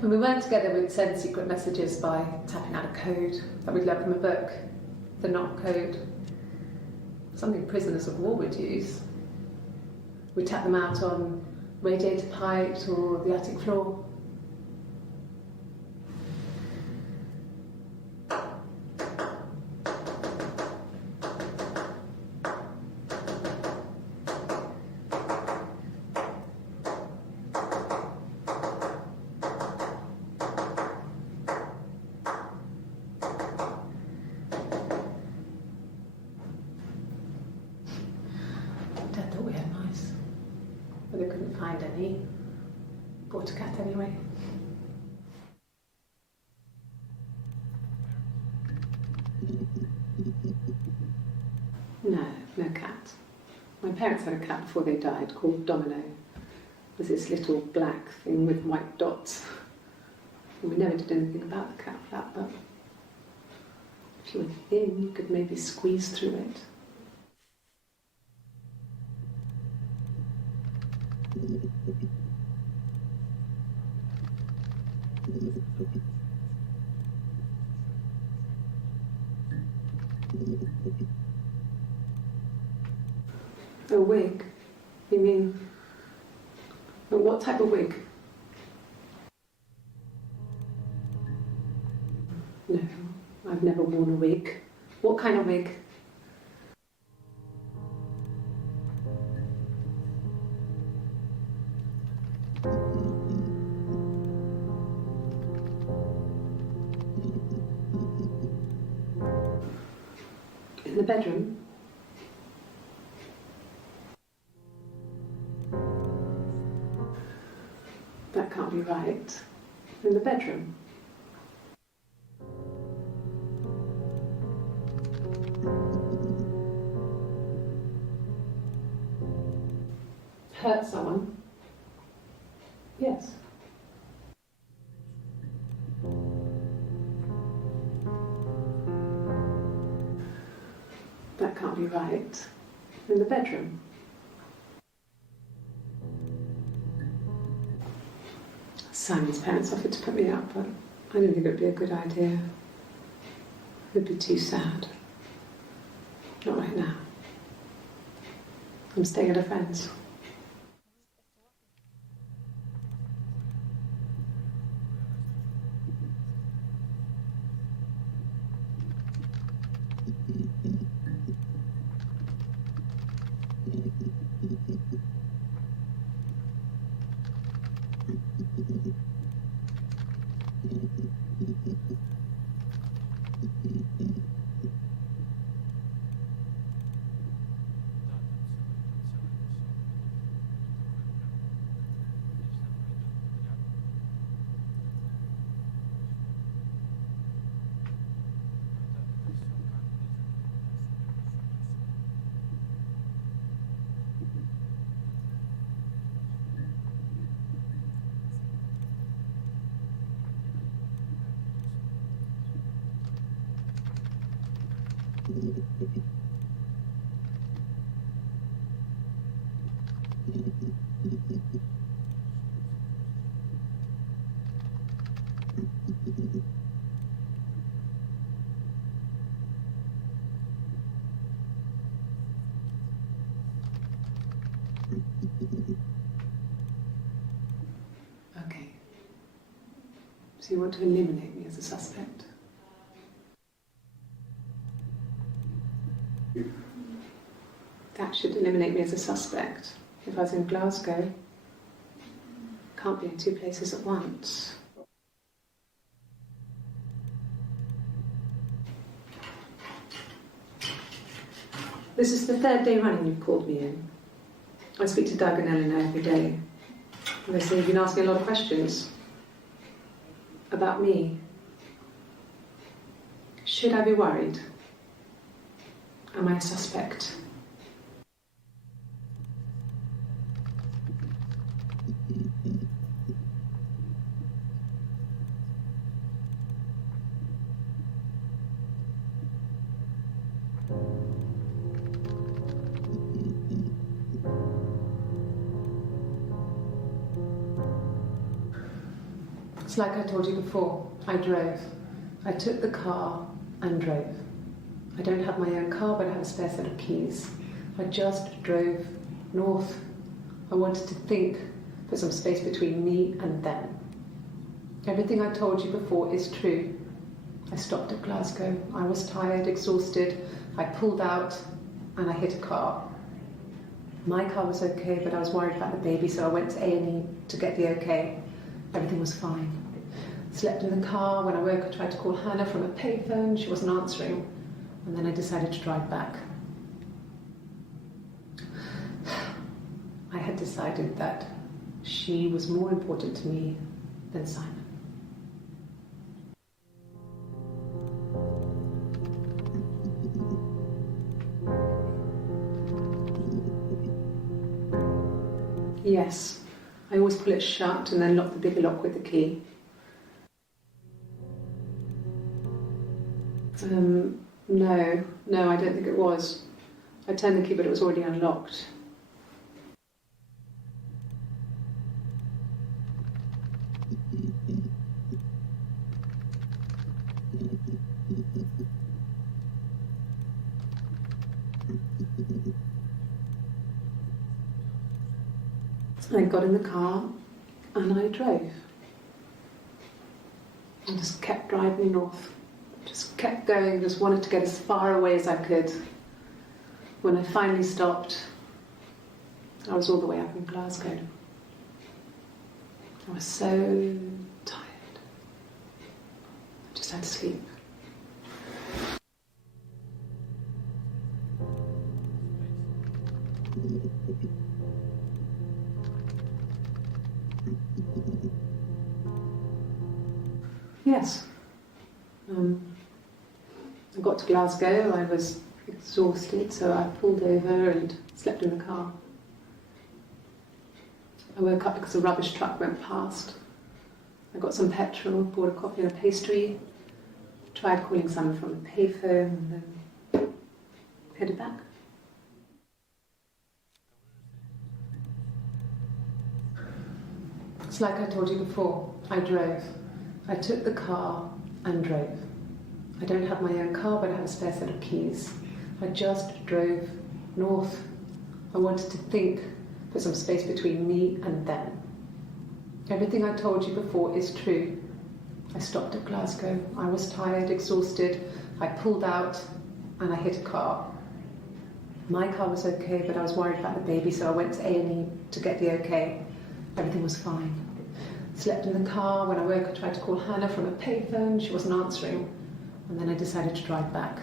When we weren't together, we'd send secret messages by tapping out a code that we'd learned from a book, the knock code. Something prisoners of war would use. We'd tap them out on radiator pipes or the attic floor. Dad thought we had mice, but they couldn't find any. Bought a cat anyway. No cat. My parents had a cat before they died called Domino. It was this little black thing with white dots. And we never did anything about the cat flap, but if you were thin, you could maybe squeeze through it. A wig? You mean, what type of wig? No, I've never worn a wig. What kind of wig? In the bedroom? be right. In the bedroom. Hurt someone? Yes. That can't be right. In the bedroom. Simon's parents offered to put me up, but I didn't think it would be a good idea. It would be too sad. Not right now. I'm staying at a friend's. Okay. So you want to eliminate me as a suspect? That should eliminate me as a suspect. If I was in Glasgow, can't be in two places at once. This is the third day running you've called me in. I speak to Doug and Eleanor every day. And they say you've been asking a lot of questions about me. Should I be worried? Am I a suspect? It's like I told you before, I drove. I took the car and drove. I don't have my own car, but I have a spare set of keys. I just drove north. I wanted to think, put some space between me and them. Everything I told you before is true. I stopped at Glasgow. I was tired, exhausted. I pulled out and I hit a car. My car was okay, but I was worried about the baby, so I went to A&E to get the okay. Everything was fine. Slept in the car. When I woke, I tried to call Hannah from a payphone. She wasn't answering. And then I decided to drive back. I had decided that she was more important to me than Simon. Yes. I always pull it shut and then lock the bigger lock with the key. No, I don't think it was. I turned the key, but it was already unlocked. So I got in the car and I drove. I just kept driving north. Just kept going, just wanted to get as far away as I could. When I finally stopped, I was all the way up in Glasgow. I was so tired. I just had to sleep. Yes. I got to Glasgow, I was exhausted, so I pulled over and slept in the car. I woke up because a rubbish truck went past. I got some petrol, bought a coffee and a pastry, tried calling someone from the payphone, and then headed back. It's like I told you before, I drove. I took the car and drove. I don't have my own car, but I have a spare set of keys. I just drove north. I wanted to think, put some space between me and them. Everything I told you before is true. I stopped at Glasgow. I was tired, exhausted. I pulled out and I hit a car. My car was okay, but I was worried about the baby, so I went to A&E to get the okay. Everything was fine. Slept in the car. When I woke, I tried to call Hannah from a payphone. She wasn't answering. And then I decided to drive back.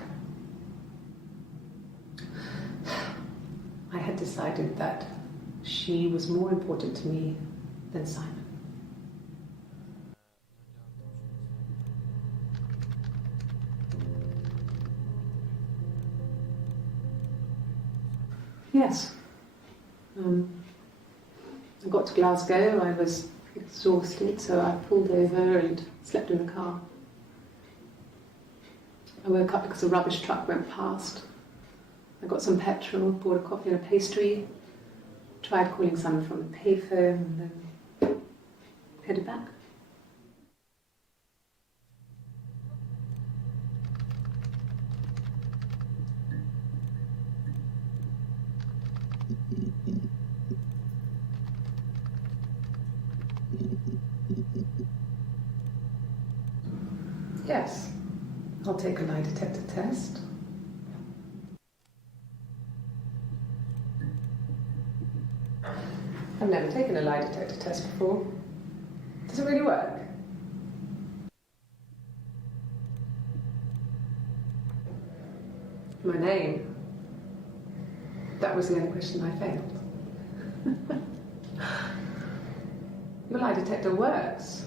I had decided that she was more important to me than Simon. Yes. I got to Glasgow, I was exhausted, so I pulled over and slept in the car. I woke up because a rubbish truck went past. I got some petrol, bought a coffee and a pastry, tried calling someone from the payphone, and then headed back. Yes, I'll take a lie detector test. I've never taken a lie detector test before. Does it really work? My name. That was the only question I failed. Your lie detector works.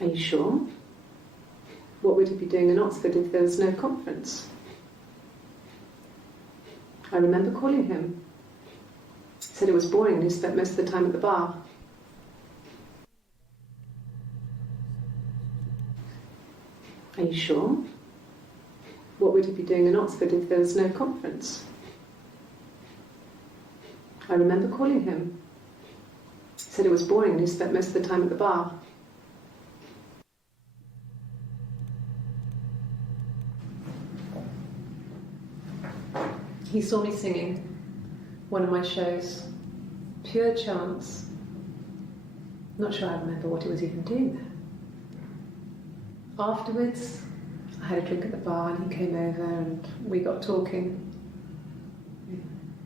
Are you sure? What would he be doing in Oxford if there was no conference? I remember calling him. He said it was boring and he spent most of the time at the bar. Are you sure? What would he be doing in Oxford if there was no conference? I remember calling him. He said it was boring and he spent most of the time at the bar. He saw me singing one of my shows. Pure chance. Not sure I remember what he was even doing there. Afterwards, I had a drink at the bar and he came over and we got talking.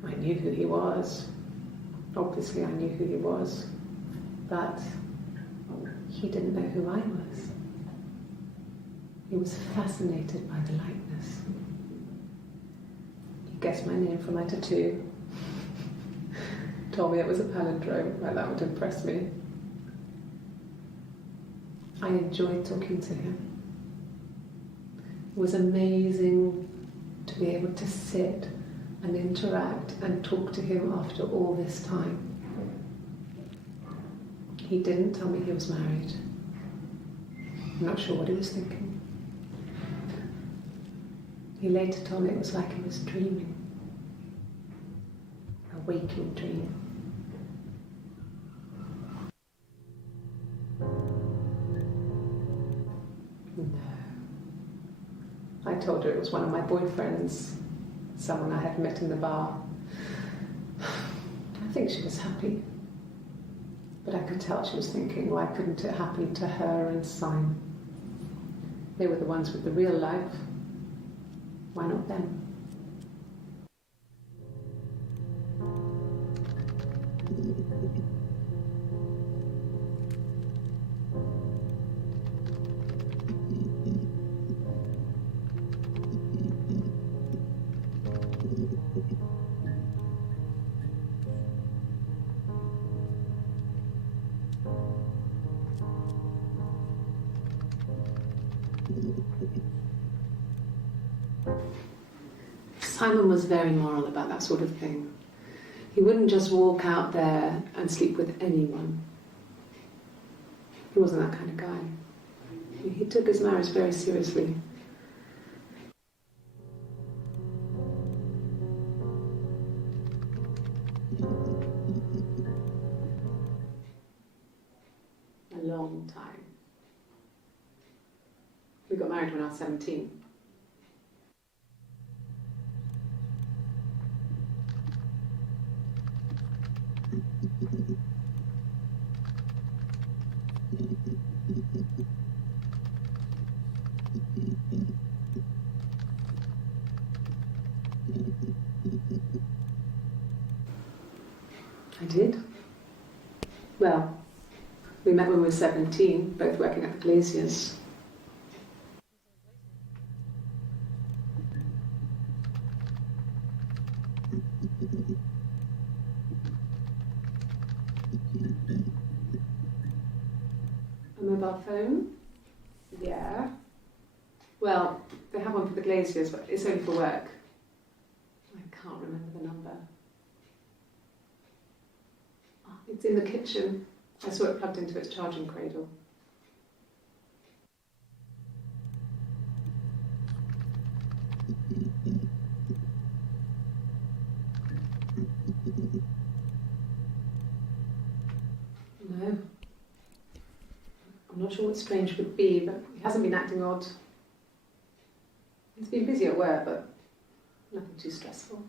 I knew who he was. Obviously I knew who he was, but he didn't know who I was. He was fascinated by the likeness. He guessed my name from my tattoo. Told me it was a palindrome, like that would impress me. I enjoyed talking to him. It was amazing to be able to sit and interact and talk to him after all this time. He didn't tell me he was married. I'm not sure what he was thinking. He later told me it was like he was dreaming. A waking dream. No. I told her it was one of my boyfriends, someone I had met in the bar. I think she was happy. But I could tell she was thinking, why couldn't it happen to her and Simon? They were the ones with the real life. Why not them? Simon was very moral about that sort of thing. He wouldn't just walk out there and sleep with anyone. He wasn't that kind of guy. He took his marriage very seriously. A long time. We got married when I was 17. I did. Well, we met when we were 17, both working at the Glaziers. A mobile phone? Yeah. Well, they have one for the Glaziers, but it's only for work. I can't remember the number. Oh, it's in the kitchen. I saw it plugged into its charging cradle. No. I'm not sure what Strange would be, but he hasn't been acting odd. He's been busy at work, but nothing too stressful.